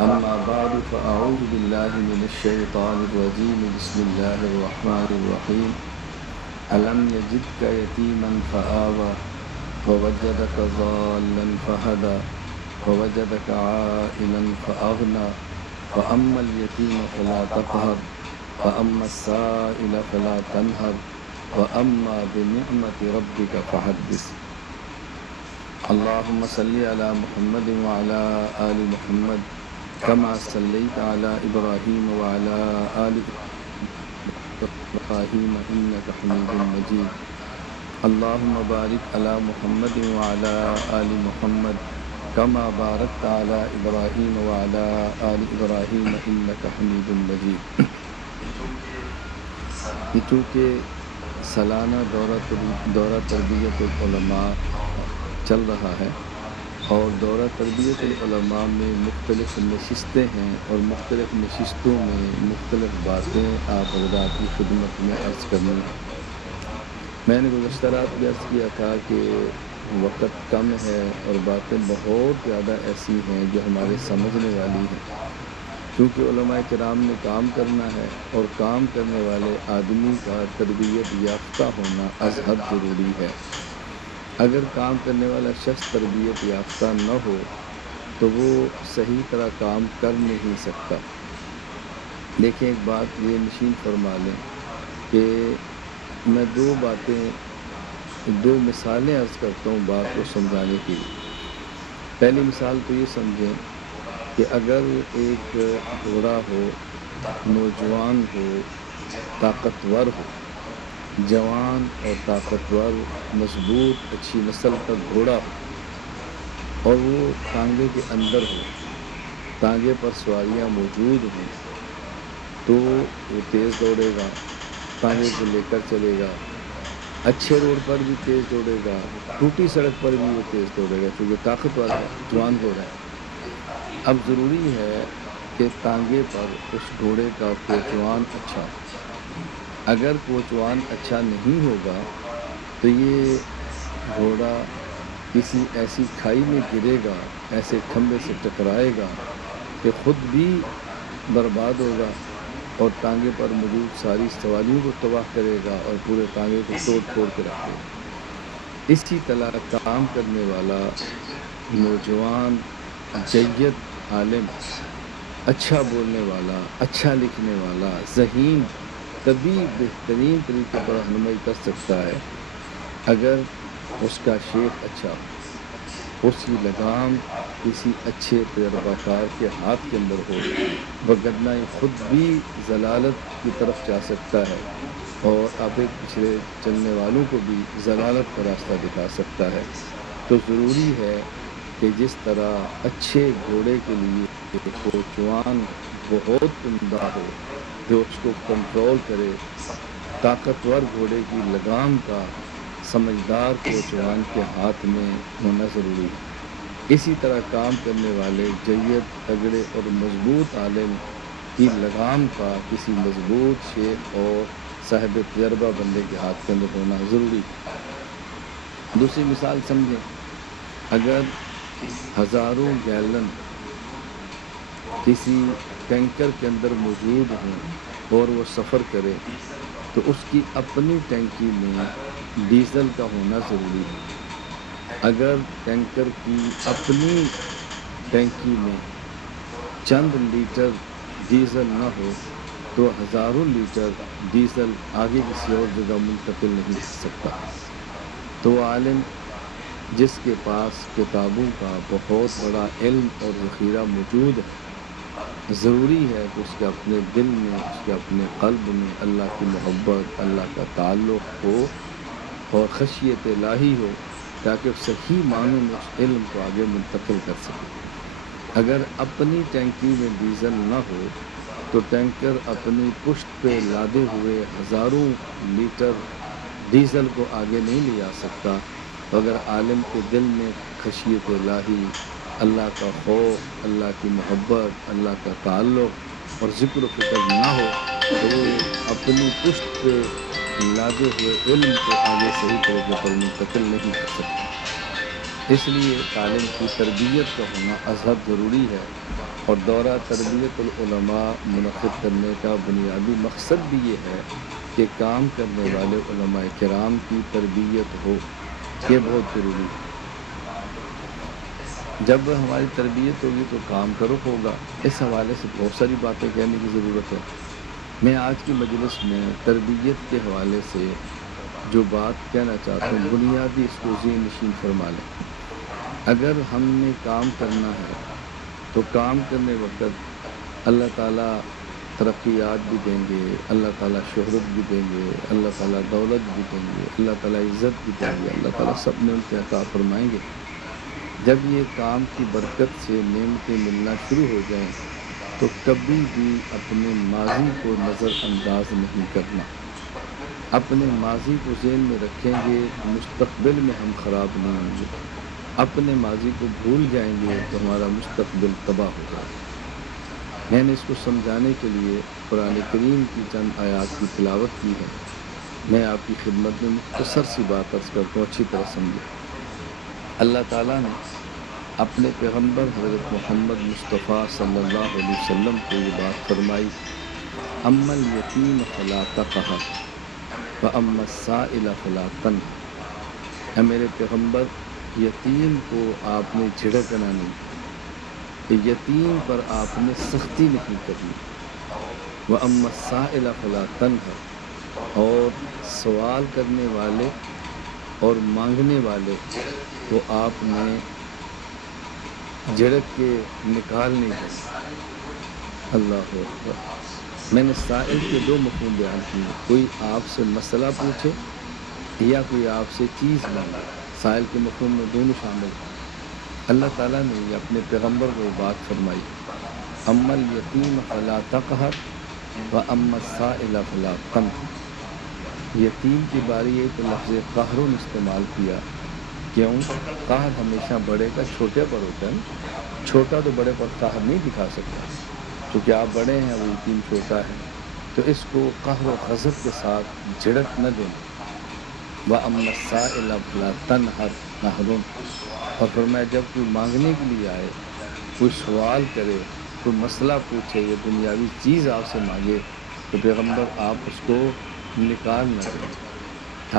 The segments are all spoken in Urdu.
أما بعد فأعوذ بالله من الشيطان الرجيم. بسم الله الرحمن الرحيم. ألم يجدك يتيما فآوى ووجدك ضالا فهدى ووجدك عائلا فأغنى فأما اليتيم فلا تقهر وأما السائل فلا تنهر وأما بنعمة ربك فحدث. اللهم صل على محمد وعلى آل محمد كما صليت على إبراهيم وعلى آل إبراهيم إنك حميد مجيد. اللهم بارك على محمد وعلى آل محمد كما باركت على إبراهيم وعلى آل إبراهيم إنك حميد مجيد. چونکہ سالانہ دورہ تربیت العلماء چل رہا ہے اور دورہ تربیت العلماء میں مختلف نشستیں ہیں اور مختلف نشستوں میں مختلف باتیں آپ حضرات کی خدمت میں عرض کرنی ہے. میں نے گزشتہ رات بھی عرض کیا تھا کہ وقت کم ہے اور باتیں بہت زیادہ ایسی ہیں جو ہمارے سمجھنے والی ہیں، کیونکہ علماء کرام نے کام کرنا ہے اور کام کرنے والے آدمی کا تربیت یافتہ ہونا از حد ضروری ہے. اگر کام کرنے والا شخص تربیت یافتہ نہ ہو تو وہ صحیح طرح کام کر نہیں سکتا. دیکھیں، ایک بات یہ نشین فرما لیں کہ میں دو مثالیں عرض کرتا ہوں بات کو سمجھانے کے لیے. پہلی مثال تو یہ سمجھیں کہ اگر ایک گھوڑا ہو، نوجوان ہو، طاقتور ہو، جوان اور طاقتور مضبوط اچھی نسل کا گھوڑا ہو اور وہ ٹانگے کے اندر ہو، ٹانگے پر سواریاں موجود ہوں، تو وہ تیز دوڑے گا، ٹانگے کو لے کر چلے گا. اچھے روڈ پر بھی تیز دوڑے گا، ٹوٹی سڑک پر بھی وہ تیز دوڑے گا کیونکہ طاقتور ہے، جوان گھوڑا ہے. اب ضروری ہے کہ ٹانگے پر اس گھوڑے کا کوچوان اچھا ہو. اگر کوچوان اچھا نہیں ہوگا تو یہ گھوڑا کسی ایسی کھائی میں گرے گا، ایسے کھمبے سے ٹکرائے گا کہ خود بھی برباد ہوگا اور ٹانگے پر موجود ساری سواریوں کو تباہ کرے گا اور پورے ٹانگے کو توڑ پھوڑ کے رکھ دے گا. اسی طرح کام کرنے والا نوجوان جید عالم، اچھا بولنے والا، اچھا لکھنے والا، ذہین، تبھی بہترین طریقے پر رہنمائی کر سکتا ہے اگر اس کا شیخ اچھا ہو، اس کی لگام کسی اچھے تجربہ کار کے ہاتھ کے اندر ہو، وگرنہ یہ خود بھی ضلالت کی طرف جا سکتا ہے اور آگے پچھلے چلنے والوں کو بھی ضلالت کا راستہ دکھا سکتا ہے. تو ضروری ہے کہ جس طرح اچھے گھوڑے کے لیے کوچوان بہت عمدہ ہو جو اس کو کنٹرول کرے، طاقتور گھوڑے کی لگام کا سمجھدار کوچوان کے ہاتھ میں ہونا ضروری ہے. اسی طرح کام کرنے والے جید، تگڑے اور مضبوط عالم کی لگام کا کسی مضبوط شیخ اور صاحب تجربہ بندے کے ہاتھ کے اندر ہونا ضروری ہے. دوسری مثال سمجھیں، اگر ہزاروں گیلن کسی ٹینکر کے اندر موجود ہوں اور وہ سفر کرے تو اس کی اپنی ٹینکی میں ڈیزل کا ہونا ضروری ہے. اگر ٹینکر کی اپنی ٹینکی میں چند لیٹر ڈیزل نہ ہو تو ہزاروں لیٹر ڈیزل آگے کسی اور جگہ منتقل نہیں کر سکتا. تو عالم جس کے پاس کتابوں کا بہت بڑا علم اور ذخیرہ موجود ہے، ضروری ہے کہ اس کے اپنے دل میں، اس کے اپنے قلب میں اللہ کی محبت، اللہ کا تعلق ہو اور خشیت الہی ہو تاکہ صحیح معنوں میں اس علم کو آگے منتقل کر سکے. اگر اپنی ٹینکی میں ڈیزل نہ ہو تو ٹینکر اپنی پشت پہ لادے ہوئے ہزاروں لیٹر ڈیزل کو آگے نہیں لے جا سکتا. تو اگر عالم کے دل میں خشیت الہی، اللہ کا خوف، اللہ کی محبت، اللہ کا تعلق اور ذکر و فکر نہ ہو تو وہ اپنی پشت پہ لادے ہوئے علم کو آگے صحیح طریقے پر منتقل نہیں کر سکتا. اس لیے طالب کی تربیت کا ہونا ازحد ضروری ہے، اور دورہ تربیت العلماء منعقد کرنے کا بنیادی مقصد بھی یہ ہے کہ کام کرنے والے علماء کرام کی تربیت ہو۔ یہ بہت ضروری ہے۔ جب ہماری تربیت ہوگی تو کام کرو ہوگا۔ اس حوالے سے بہت ساری باتیں کہنے کی ضرورت ہے۔ میں آج کی مجلس میں تربیت کے حوالے سے جو بات کہنا چاہتا ہوں، بنیادی اس کو ذہن نشین فرما لیں۔ اگر ہم نے کام کرنا ہے تو کام کرنے وقت اللہ تعالیٰ ترقیات بھی دیں گے، اللہ تعالیٰ شہرت بھی دیں گے، اللہ تعالیٰ دولت بھی دیں گے، اللہ تعالیٰ عزت بھی دیں گے، اللہ تعالیٰ سب نعمتیں عطا فرمائیں گے۔ جب یہ کام کی برکت سے نعمتیں ملنا شروع ہو جائیں تو کبھی بھی اپنے ماضی کو نظر انداز نہیں کرنا۔ اپنے ماضی کو ذہن میں رکھیں گے، مستقبل میں ہم خراب نہیں ہوں گے۔ اپنے ماضی کو بھول جائیں گے تو ہمارا مستقبل تباہ ہو جائے گا۔ میں نے اس کو سمجھانے کے لیے قرآن کریم کی چند آیات کی تلاوت کی ہے۔ میں آپ کی خدمت میں مختصر سی بات عرض کرتا ہوں، اچھی طرح سمجھیں۔ اللہ تعالیٰ نے اپنے پیغمبر حضرت محمد مصطفیٰ صلی اللہ علیہ وسلم کو یہ بات فرمائی، اما الیتیم فلا تقہر واما السائل فلا تنہر۔ اے میرے پیغمبر، یتیم کو آپ نے جھڑکنا نہیں، یتیم پر آپ نے سختی نہیں کرنی، واما السائل فلا تنہر، اور سوال کرنے والے اور مانگنے والے کو آپ نے جھڑک کے نکال نہیں دیں۔ اللہ اکبر۔ میں نے سائل کے دو مفہوم بیان کیے، کوئی آپ سے مسئلہ پوچھے یا کوئی آپ سے چیز مانگے۔ سائل کے مفہوم میں دونوں شامل ہیں۔ اللہ تعالیٰ نے یہ اپنے پیغمبر کو یہ بات فرمائی، اما الیتیم فلا تقہر واما السائل فلا تنہر۔ یتیم کی باری ہے تو لفظ قہرن استعمال کیا۔ کیوں؟ قہر ہمیشہ بڑے کا چھوٹے پر ہوتا ہے نا، چھوٹا تو بڑے پر قہر نہیں دکھا سکتا، چونکہ آپ بڑے ہیں وہ یتیم چھوٹا ہے، تو اس کو قہر و غضب کے ساتھ جھڑک نہ دینا۔ وَأَمَّا السَّائِلَ فَلَا تَنْهَرْ نَهْرٌ۔ اور فرمایا جب کوئی مانگنے کے لیے آئے، کوئی سوال کرے، کوئی مسئلہ پوچھے یا دنیاوی چیز آپ سے مانگے تو پیغمبر آپ اس کو نکال نہ دیں،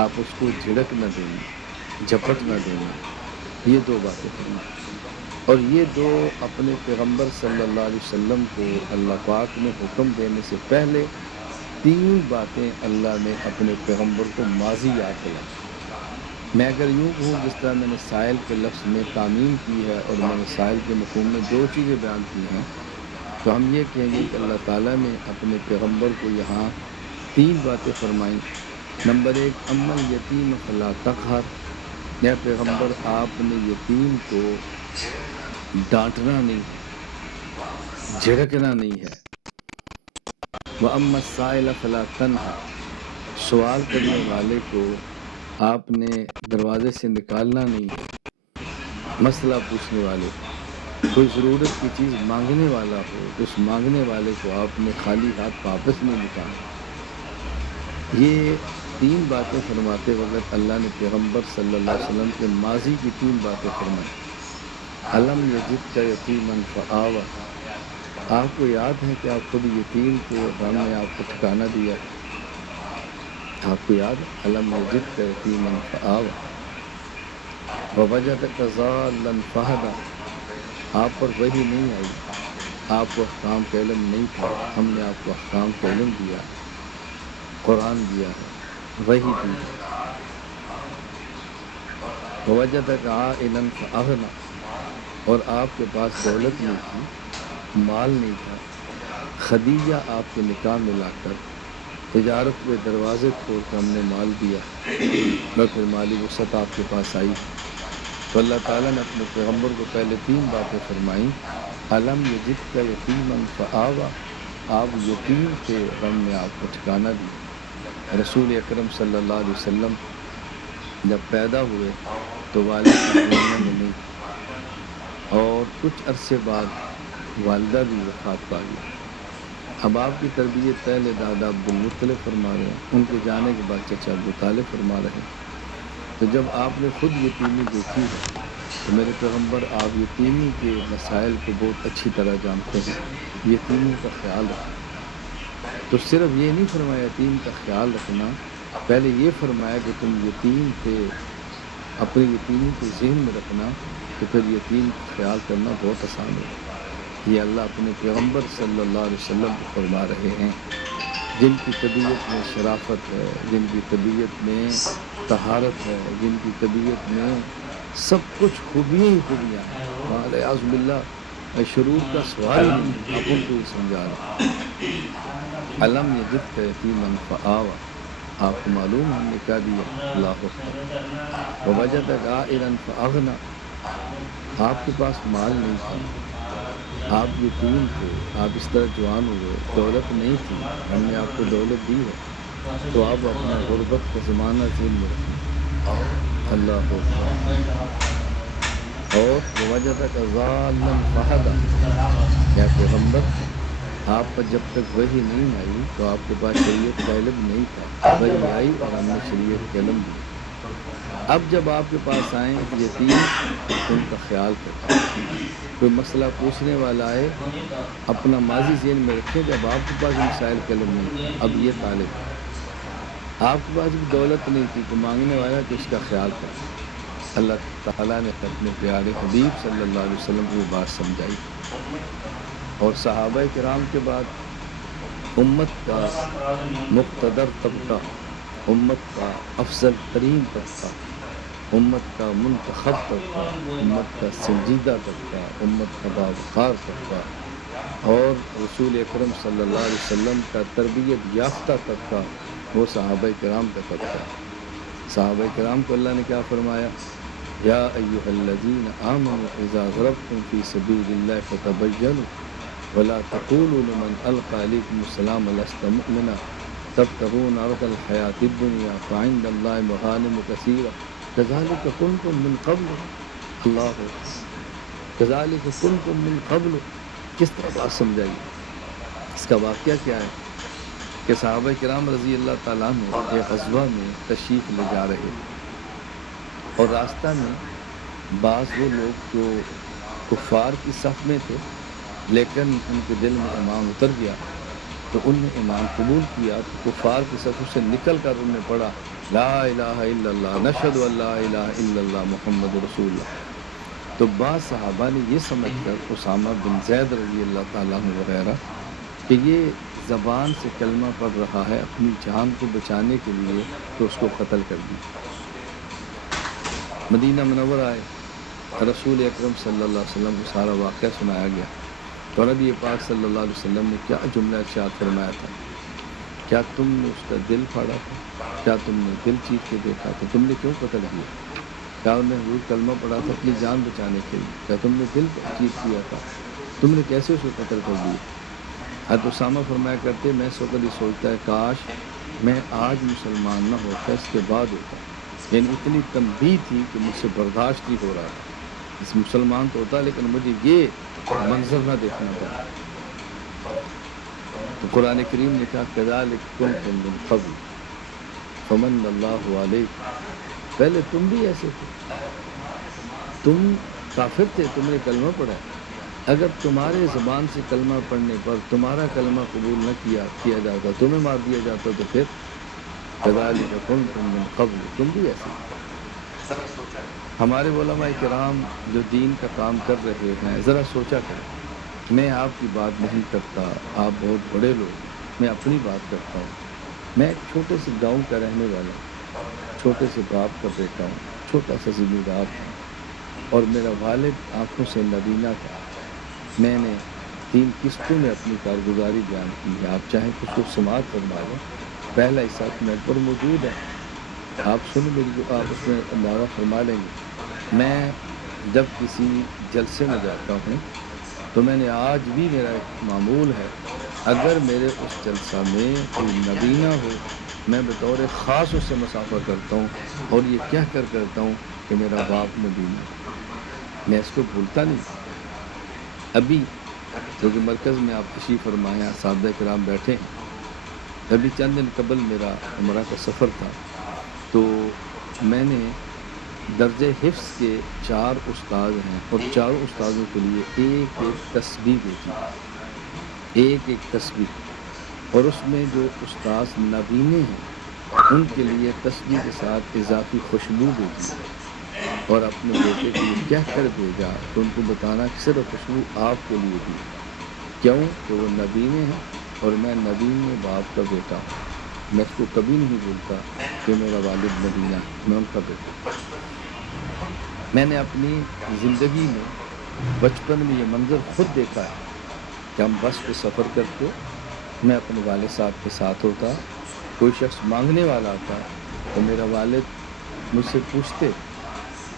آپ اس کو جھڑک نہ دیں، جھپٹ نہ دیں۔ یہ دو باتیں فرمائیں، اور یہ دو اپنے پیغمبر صلی اللہ علیہ وسلم کو اللہ پاک نے حکم دینے سے پہلے تین باتیں اللہ نے اپنے پیغمبر کو ماضی یاد دلائی۔ میں اگر یوں کہوں جس طرح میں نے سائل کے لفظ میں تعمیم کی ہے اور میں نے سائل کے مفہوم میں دو چیزیں بیان کی ہیں، تو ہم یہ کہیں گے کہ اللہ تعالیٰ نے اپنے پیغمبر کو یہاں تین باتیں فرمائیں۔ نمبر ایک، اما الیتیم فلا تقہر۔ یا پیغمبر آپ نے یتیم کو ڈانٹنا نہیں ہے، جھڑکنا نہیں ہے۔ وَأَمَّا السَّائِلَ فَلَا تَنْهَرْ۔ سوال کرنے والے کو آپ نے دروازے سے نکالنا نہیں ہے۔ مسئلہ پوچھنے والے کو، کوئی ضرورت کی چیز مانگنے والا ہو تو اس مانگنے والے کو آپ نے خالی ہاتھ واپس نہیں نکالنا۔ یہ تین باتیں فرماتے وقت اللہ نے پیغمبر صلی اللہ علیہ وسلم کے ماضی کی تین باتیں فرمائی۔ الم یجدک یتیما فآویٰ۔ آپ کو یاد ہے کہ آپ خود یتیم تھے اور ہم نے آپ کو ٹھکانہ دیا تھا؟ آپ کو یاد ہے؟ الم یجدک یتیما فآویٰ ووجدک ضالا فہدیٰ۔ آپ پر وحی نہیں آئی، آپ کو احکام کا علم نہیں تھا، ہم نے آپ کو احکام کا علم دیا، قرآن دیا ہے، وحی دی ہے۔ ووجدک عائلا فأغنیٰ۔ اور آپ کے پاس دولت نہیں تھی، مال نہیں تھا، خدیجہ آپ کے نکاح میں لا کر تجارت میں دروازے کھول کر ہم نے مال دیا اور پھر مالی وسعت آپ کے پاس آئی۔ تو اللہ تعالیٰ نے اپنے پیغمبر کو پہلے تین باتیں فرمائیں، الم یجدک یتیما فآویٰ، آپ یتیم تھے اور ہم نے آپ کو ٹھکانہ دیا۔ رسول اکرم صلی اللہ علیہ وسلم جب پیدا ہوئے تو والد کی دنیا میں نہیں تھے، اور کچھ عرصے بعد والدہ بھی وفات پا گئی۔ اب آپ کی تربیت پہلے دادا عبد المطلب فرما رہے ہیں، ان کے جانے کے بعد چچا ابو طالب فرما رہے ہیں۔ تو جب آپ نے خود یتیمی دیکھی ہے تو میرے پیغمبر آپ یتیمی کے مسائل کو بہت اچھی طرح جانتے ہیں، یتیموں کا خیال رکھیں۔ تو صرف یہ نہیں فرمایا یتیم کا خیال رکھنا، پہلے یہ فرمایا کہ تم یتیم تھے، اپنی یتیمی کو ذہن میں رکھنا، تو پھر یتیم کا خیال کرنا بہت آسان ہوگا۔ یہ اللہ اپنے پیغمبر صلی اللہ علیہ وسلم کو فرما رہے ہیں، جن کی طبیعت میں شرافت ہے، جن کی طبیعت میں طہارت ہے، جن کی طبیعت میں سب کچھ خوبیاں ہی خوبیاں ہیں۔ وعلیہ باللہ شرور کا سوال ہی نہیں، آپ ان کو یہ سمجھا رہے ہیں۔ علم یجد کا یتیما فآویٰ، آپ کو معلوم ہم نے کیا دیا؟ اللہ اکبر۔ ووجدک عائلا فاغنیٰ، آپ کے پاس مال نہیں تھا، آپ یتیم تھے، آپ اس طرح جوان ہوئے، دولت نہیں تھی، ہم نے آپ کو دولت دی ہے، تو آپ اپنا غربت کا زمانہ ذہن میں رکھیں۔ اللہ اکبر۔ اور ووجدک ضالا فہدیٰ، یا پیغمبر آپ پر جب تک وحی نہیں آئی تو آپ کے پاس شریعت کا علم نہیں تھا، وحی آئی اور ہم نے شریعت کا علم دیا۔ اب جب آپ کے پاس آئیں یتیم، ان کا خیال کریں، کوئی مسئلہ پوچھنے والا ہے اپنا ماضی ذہن میں رکھیں، جب آپ کے پاس مسائل کا علم نہیں تھا، اب یہ طالب ہے، آپ کے پاس بھی دولت نہیں تھی، کوئی مانگنے والا تو اس کا خیال کریں۔ اللہ تعالیٰ نے اپنے پیارے حبیب صلی اللہ علیہ وسلم کو یہ بات سمجھائی، اور صحابہ کرام کے بعد امت کا مقتدر طبقہ، امت کا افضل ترین طبقہ، امت کا منتخب طبقہ، امت کا سنجیدہ طبقہ، امت کا باوقار طبقہ، اور رسول اکرم صلی اللہ علیہ وسلم کا تربیت یافتہ طبقہ، وہ صحابہ کرام کا طبقہ ہے۔ صحابہ کرام کو اللہ نے کیا فرمایا؟ یا ایھا الذین آمنوا اذا ضربتم فی سبیل اللہ فتبینوا ولا تقولوا لمن القى الیکم السلام لست مؤمنا تبتغون عرض الحیاۃ الدنیا فعند اللہ مغانم کثیرہ کذالک کنتم من قبل، اللہ کذالک کنتم من قبل، کس طرح بات سمجھائی؟ اس کا واقعہ کیا ہے کہ صحابہ کرام رضی اللہ تعالیٰ عنہ ایک غزوہ میں تشریف لے جا رہے تھے، اور راستہ میں بعض وہ لوگ جو کفار کی صف میں تھے لیکن ان کے دل میں ایمان اتر گیا، تو ان نے ایمان قبول کیا، تو کفار کی صفوں سے نکل کر انہوں نے پڑھا لا الہ الا اللہ نشہد ان لا الہ الا اللہ محمد رسول اللہ۔ تو بعض صحابہ نے یہ سمجھ کر اسامہ بن زید رضی اللہ تعالیٰ عنہ وغیرہ کہ یہ زبان سے کلمہ پڑھ رہا ہے اپنی جان کو بچانے کے لیے، تو اس کو قتل کر دی۔ مدینہ منورہ آئے، رسول اکرم صلی اللہ علیہ وسلم کو سارا واقعہ سنایا گیا، تو نبی پاک صلی اللہ علیہ وسلم نے کیا جملہ ارشاد فرمایا تھا؟ کیا تم نے اس کا دل پھاڑا تھا؟ کیا تم نے دل چیر کے دیکھا تھا؟ تم نے کیوں قتل کیا؟ کیا انہوں نے حضور کلمہ پڑھا تھا اپنی جان بچانے کے لیے؟ کیا تم نے دل چیر کیا تھا؟ تم نے کیسے اس کو قتل کر دیا؟ حضرت اسامہ فرمایا کرتے میں اس وقت یہ سوچتا ہے کاش میں آج مسلمان نہ ہوتا، اس کے بعد ہوتا، یعنی اتنی تنبیہ تھی کہ مجھ سے برداشت نہیں ہو رہا تھا، اس مسلمان تو ہوتا لیکن مجھے یہ منظر نہ دیکھنا پڑا۔ تو قرآن کریم نے کہا کذالک کنتم من قبل فمن اللہ علیکم، پہلے تم بھی ایسے تھے، تم کافر تھے، تم نے کلمہ پڑھا، اگر تمہارے زبان سے کلمہ پڑھنے پر تمہارا کلمہ قبول نہ کیا جاتا، تمہیں مار دیا جاتا، تو پھر کذالک کنتم من قبل، تم بھی ایسے تھے۔ ہمارے علماء کرام جو دین کا کام کر رہے ہیں، ذرا سوچا کریں، میں آپ کی بات نہیں کرتا، آپ بہت بڑے لوگ، میں اپنی بات کرتا ہوں، میں ایک چھوٹے سے گاؤں کا رہنے والا ہوں، چھوٹے سے باپ کا بیٹا ہوں، چھوٹا سا ذمہ دار تھا، اور میرا والد آنکھوں سے نابینا تھا۔ میں نے 3 قسطوں میں اپنی کارگزاری بیان کی ہے، آپ چاہیں تو اس کو سماعت فرما لیں، پہلا حصہ نیٹ پر موجود ہے، آپ سن میری، آپ اس میں اندازہ فرما لیں گے۔ میں جب کسی جلسے میں جاتا ہوں تو میں نے آج بھی میرا ایک معمول ہے، اگر میرے اس جلسہ میں کوئی نبینہ ہو، میں بطور خاص اس سے مسافر کرتا ہوں اور یہ کہہ کر کرتا ہوں کہ میرا باپ نبینہ ہے، میں اس کو بھولتا نہیں۔ ابھی کیونکہ مرکز میں آپ تشریف فرمائے ہیں، اساتذہ کرام بیٹھے ہیں، ابھی چند دن قبل میرا عمرہ کا سفر تھا، تو میں نے درجہ حفظ کے 4 استاد ہیں اور چاروں استادوں کے لیے ایک ایک تسبیح بھیجی، ایک ایک تسبیح، اور اس میں جو استاد نابینے ہیں ان کے لیے تسبیح کے ساتھ اضافی خوشبو بھیجی، اور اپنے بیٹے کو یہ کہہ کر بھیجا کہ ان کو بتانا کہ صرف خوشبو آپ کے لیے بھی، کیوں کہ وہ نبینے ہیں اور میں نبینے باپ کا بیٹا ہوں۔ میں اس کو کبھی نہیں بھولتا کہ میرا والد نبینا ہے، میں ان کا بیٹا۔ میں نے اپنی زندگی میں بچپن میں یہ منظر خود دیکھا ہے کہ ہم بس پہ سفر کرتے، میں اپنے والد صاحب کے ساتھ ہوتا، کوئی شخص مانگنے والا آتا تو میرا والد مجھ سے پوچھتے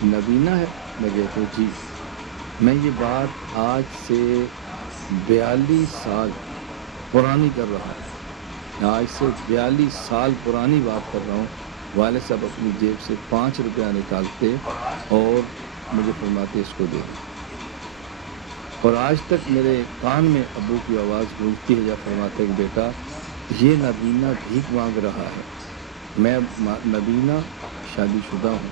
نبینا ہے، میں کہتا جی۔ میں یہ بات آج سے 42 سال پرانی کر رہا ہوں، آج سے 42 سال پرانی بات کر رہا ہوں۔ والد صاحب اپنی جیب سے 5 روپیہ نکالتے اور مجھے فرماتے اس کو دے، اور آج تک میرے کان میں ابو کی آواز گونجتی ہے جب فرماتے کہ بیٹا یہ نبینا بھیک مانگ رہا ہے، میں نبینا شادی شدہ ہوں،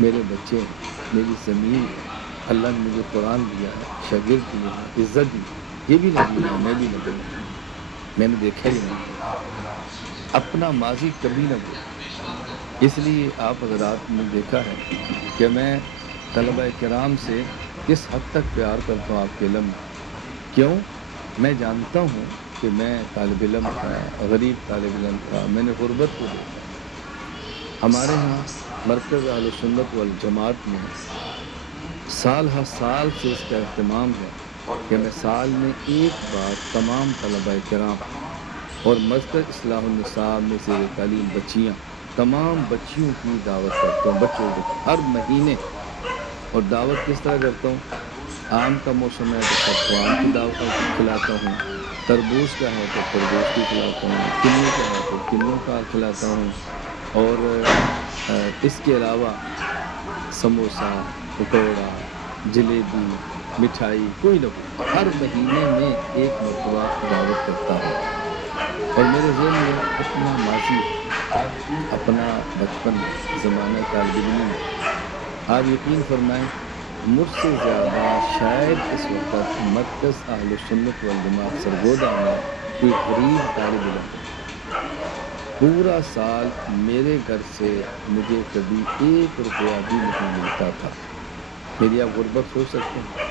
میرے بچے ہیں، میری زمین ہے، اللہ نے مجھے قرآن دیا ہے، شاگرد دیا ہے، عزت دی، یہ بھی نبینا ہے، میں بھی نبینا ہوں۔ میں نے دیکھا ہی نہیں، اپنا ماضی کبھی نہ بھول۔ اس لیے آپ حضرات نے دیکھا ہے کہ میں طلبہ کرام سے کس حد تک پیار کرتا ہوں آپ کے علم میں، کیوں؟ میں جانتا ہوں کہ میں طالب علم تھا، غریب طالب علم تھا، میں نے غربت کو دیکھا۔ ہمارے ہاں مرکز اہل سنت والجماعت میں سال ہر سال سے اس کا اہتمام ہے کہ میں سال میں ایک بار تمام طلبہ کرام اور مرکز اصلاح النساء میں زیر تعلیم بچیاں، تمام بچیوں کی دعوت کرتا ہوں، بچوں ہر مہینے۔ اور دعوت کس طرح کرتا ہوں؟ آم کا موسم ہے تو سب کو آم کی دعوت کھلاتا ہوں، تربوز کا ہے تو تربوز کی کھلاتا ہوں، کنوں کا ہے تو کنوں کا کھلاتا ہوں، اور اس کے علاوہ سموسہ، پکوڑا، جلیبی، مٹھائی، کوئی نہ کوئی ہر مہینے میں ایک مرتبہ دعوت کرتا ہوں۔ اور میرے ذہن میں اپنا ماضی ہے، اپنا بچپن ہے، زمانہ طالب علمی میں۔ آپ یقین فرمائیں مجھ سے زیادہ شاید اس وقت مرکز اہل سنت والجماعت سرگودا میں کوئی غریب طالب علم ہو۔ پورا سال میرے گھر سے مجھے کبھی 1 روپیہ بھی نہیں ملتا تھا۔ میری آپ غربت سوچ سکتے ہیں؟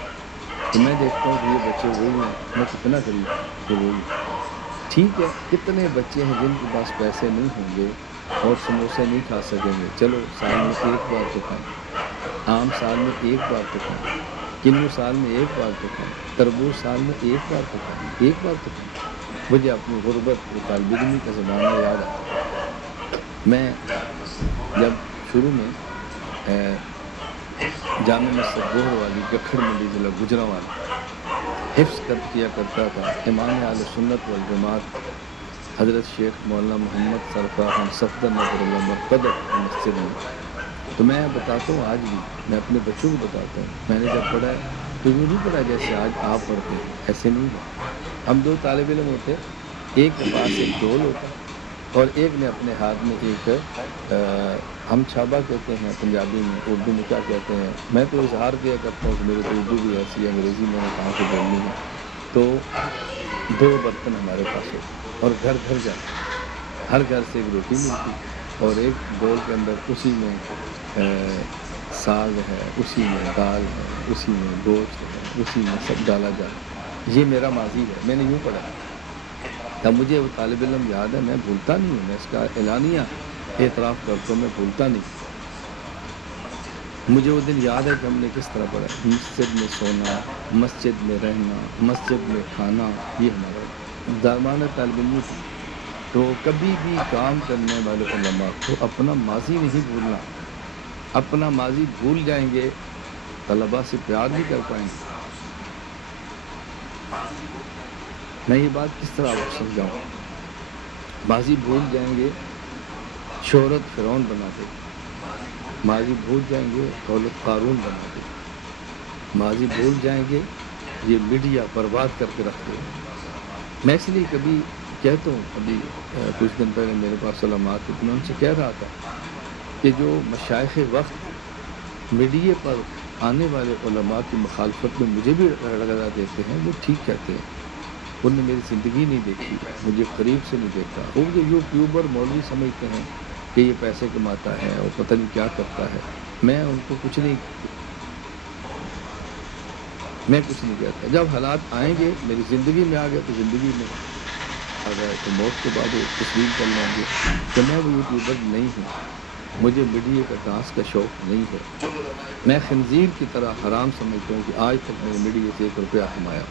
تو میں دیکھتا ہوں کہ یہ بچے وہی ہیں، میں کتنا غریب تھا کہ وہی۔ ٹھیک ہے، کتنے بچے ہیں جن کے پاس پیسے نہیں ہوں گے اور سموسے نہیں کھا سکیں گے، چلو سال میں ایک بار تو کھائیں، آم سال میں ایک بار تو کھائیں، کنو سال میں ایک بار تو کھائیں، تربوز سال میں ایک بار تو کھائیں، ایک بار تو کھائیں۔ مجھے اپنی غربت طالب علمی کا زمانہ یاد آتا ہے۔ میں جب شروع میں جامع مسجد گوہر والی گکھڑ منڈی ضلع گوجرانوالہ حفظ کیا کرتا تھا، امام اہل سنت والجماعت حضرت شیخ مولانا محمد سرفراز صفدر نظر اللہ مرقدر کی مسجد میں، تو میں بتاتا ہوں، آج بھی میں اپنے بچوں کو بتاتا ہوں، میں نے جب پڑھا ہے تو یوں نہیں پڑھا جیسے آج آپ پڑھتے ہیں، ایسے نہیں ہے۔ ہم 2 طالب علم ہوتے، ایک کے پاس ایک ڈول ہوتا اور ایک نے اپنے ہاتھ میں ایک ہم چھابا کہتے ہیں پنجابی میں، اردو میں کیا کہتے ہیں، میں تو اظہار کیا کرتا ہوں کہ میرے تو اردو بھی ایسی ہے، انگریزی میں نے کہاں سے بولنی ہے، تو 2 برتن ہمارے پاس ہوتے اور گھر گھر جاتے، ہر گھر سے ایک روٹی ملتی اور ایک ڈول کے اندر اسی میں ساگ ہے، اسی میں دال ہے، اسی میں گوشت ہے، اسی میں سب ڈالا جاتا۔ یہ میرا ماضی ہے، میں نے یوں پڑھا۔ تب مجھے وہ طالب علم یاد ہے، میں بھولتا نہیں ہوں، میں اس کا اعلانیہ اعتراف کرتا ہوں، میں بھولتا نہیں۔ مجھے وہ دن یاد ہے کہ ہم نے کس طرح پڑھا، مسجد میں سونا، مسجد میں رہنا، مسجد میں کھانا، یہ ہمارا زمانہ طالب علمی تھی۔ تو کبھی بھی کام کرنے والے علماء کو اپنا ماضی نہیں بھولنا، اپنا ماضی بھول جائیں گے طلباء سے پیار نہیں کر پائیں گے۔ میں یہ بات کس طرح آپ کو سمجھاؤں؟ ماضی بھول جائیں گے شہرت فرعون بنا دے گی، ماضی بھول جائیں گے دولت قارون بنا دے گی، ماضی بھول جائیں گے یہ میڈیا برباد کر کے رکھ دے گا۔ میں اس لیے کبھی کہتا ہوں، ابھی کچھ دن پہلے میرے پاس علماء تھے تو میں ان سے کہہ رہا تھا کہ جو مشائخ وقت میڈیا پر آنے والے علماء کی مخالفت میں مجھے بھی رگڑا دیتے ہیں، وہ ٹھیک کہتے ہیں، انہوں نے میری زندگی نہیں دیکھی، مجھے قریب سے نہیں دیکھا، وہ جو یوٹیوبر مولوی سمجھتے ہیں کہ یہ پیسے کماتا ہے اور پتہ نہیں کیا کرتا ہے، میں ان کو کچھ نہیں کہتا۔ جب حالات آئیں گے میری زندگی میں آ گئے تو زندگی میں آ گئے تو موت کے بعد وہ تسلیم کر لیں گے کہ میں وہ یوٹیوبر نہیں ہوں، مجھے میڈیا کا ڈانس کا شوق نہیں ہے، میں خنزیر کی طرح حرام سمجھتا ہوں کہ آج تک میں نے میڈیا سے 1 روپیہ کمایا۔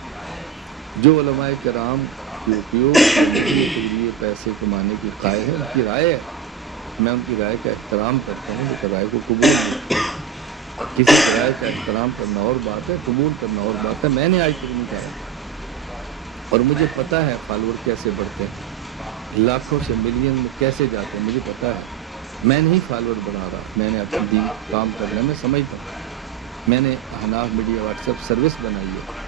جو علماء کرام یوٹیوب اور میڈیا کے ذریعے پیسے کمانے کی قائل ہے، ان کی رائے ہے، میں ان کی رائے کا احترام کرتا ہوں، لیکن رائے کو قبول نہیں کرتا۔ کسی کی رائے کا احترام کرنا اور بات ہے، قبول کرنا اور بات ہے۔ میں نے آج تک نہیں کہا، اور مجھے پتہ ہے فالوور کیسے بڑھتے ہیں، لاکھوں سے ملین میں کیسے جاتے ہیں، مجھے پتہ ہے۔ میں نہیں فالوور بڑھا رہا، میں نے اپنی دین کام کرنا ہے، میں سمجھتا ہوں۔ میں نے احناف میڈیا واٹس ایپ سروس بنائی ہے۔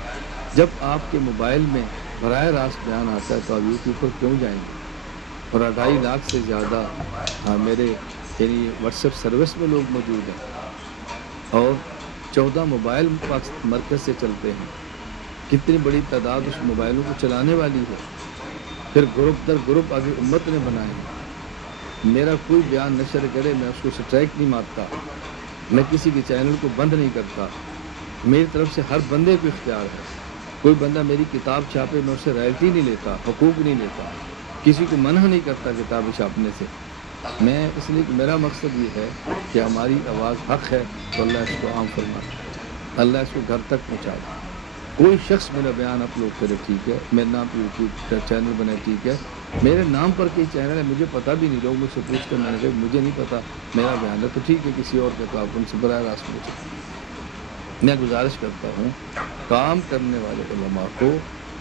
جب آپ کے موبائل میں براہ راست بیان آتا ہے تو آپ یوٹیوب پر کیوں جائیں گے؟ اور 2.5 لاکھ سے زیادہ میرے یعنی واٹس ایپ سروس میں لوگ موجود ہیں، اور 14 موبائل مرکز سے چلتے ہیں۔ کتنی بڑی تعداد اس موبائلوں کو چلانے والی ہے، پھر گروپ در گروپ آگے امت نے بنائے ہیں۔ میرا کوئی بیان نشر کرے میں اس کو سٹرائک نہیں مارتا، میں کسی کے چینل کو بند نہیں کرتا، میری طرف سے ہر بندے کو اختیار ہے۔ کوئی بندہ میری کتاب چھاپے میں اسے رائلٹی نہیں لیتا، حقوق نہیں لیتا، کسی کو منع نہیں کرتا کتاب چھاپنے سے۔ میں اس لیے میرا مقصد یہ ہے کہ ہماری آواز حق ہے تو اللہ اس کو عام فرمائے، اللہ اس کو گھر تک پہنچا دے۔ کوئی شخص میرا بیان اپلوڈ کرے ٹھیک ہے، میرے نام پہ یوٹیوب کا چینل بنے ٹھیک ہے، میرے نام پر کئی چینل ہے مجھے پتہ بھی نہیں، لوگ مجھ سے پوچھتے ہیں، میں نے کہا مجھے نہیں پتہ، میرا بیان ہے تو ٹھیک ہے، کسی اور کے تو آپ ان سے براہ راست پوچھیں۔ میں گزارش کرتا ہوں کام کرنے والے علماء کو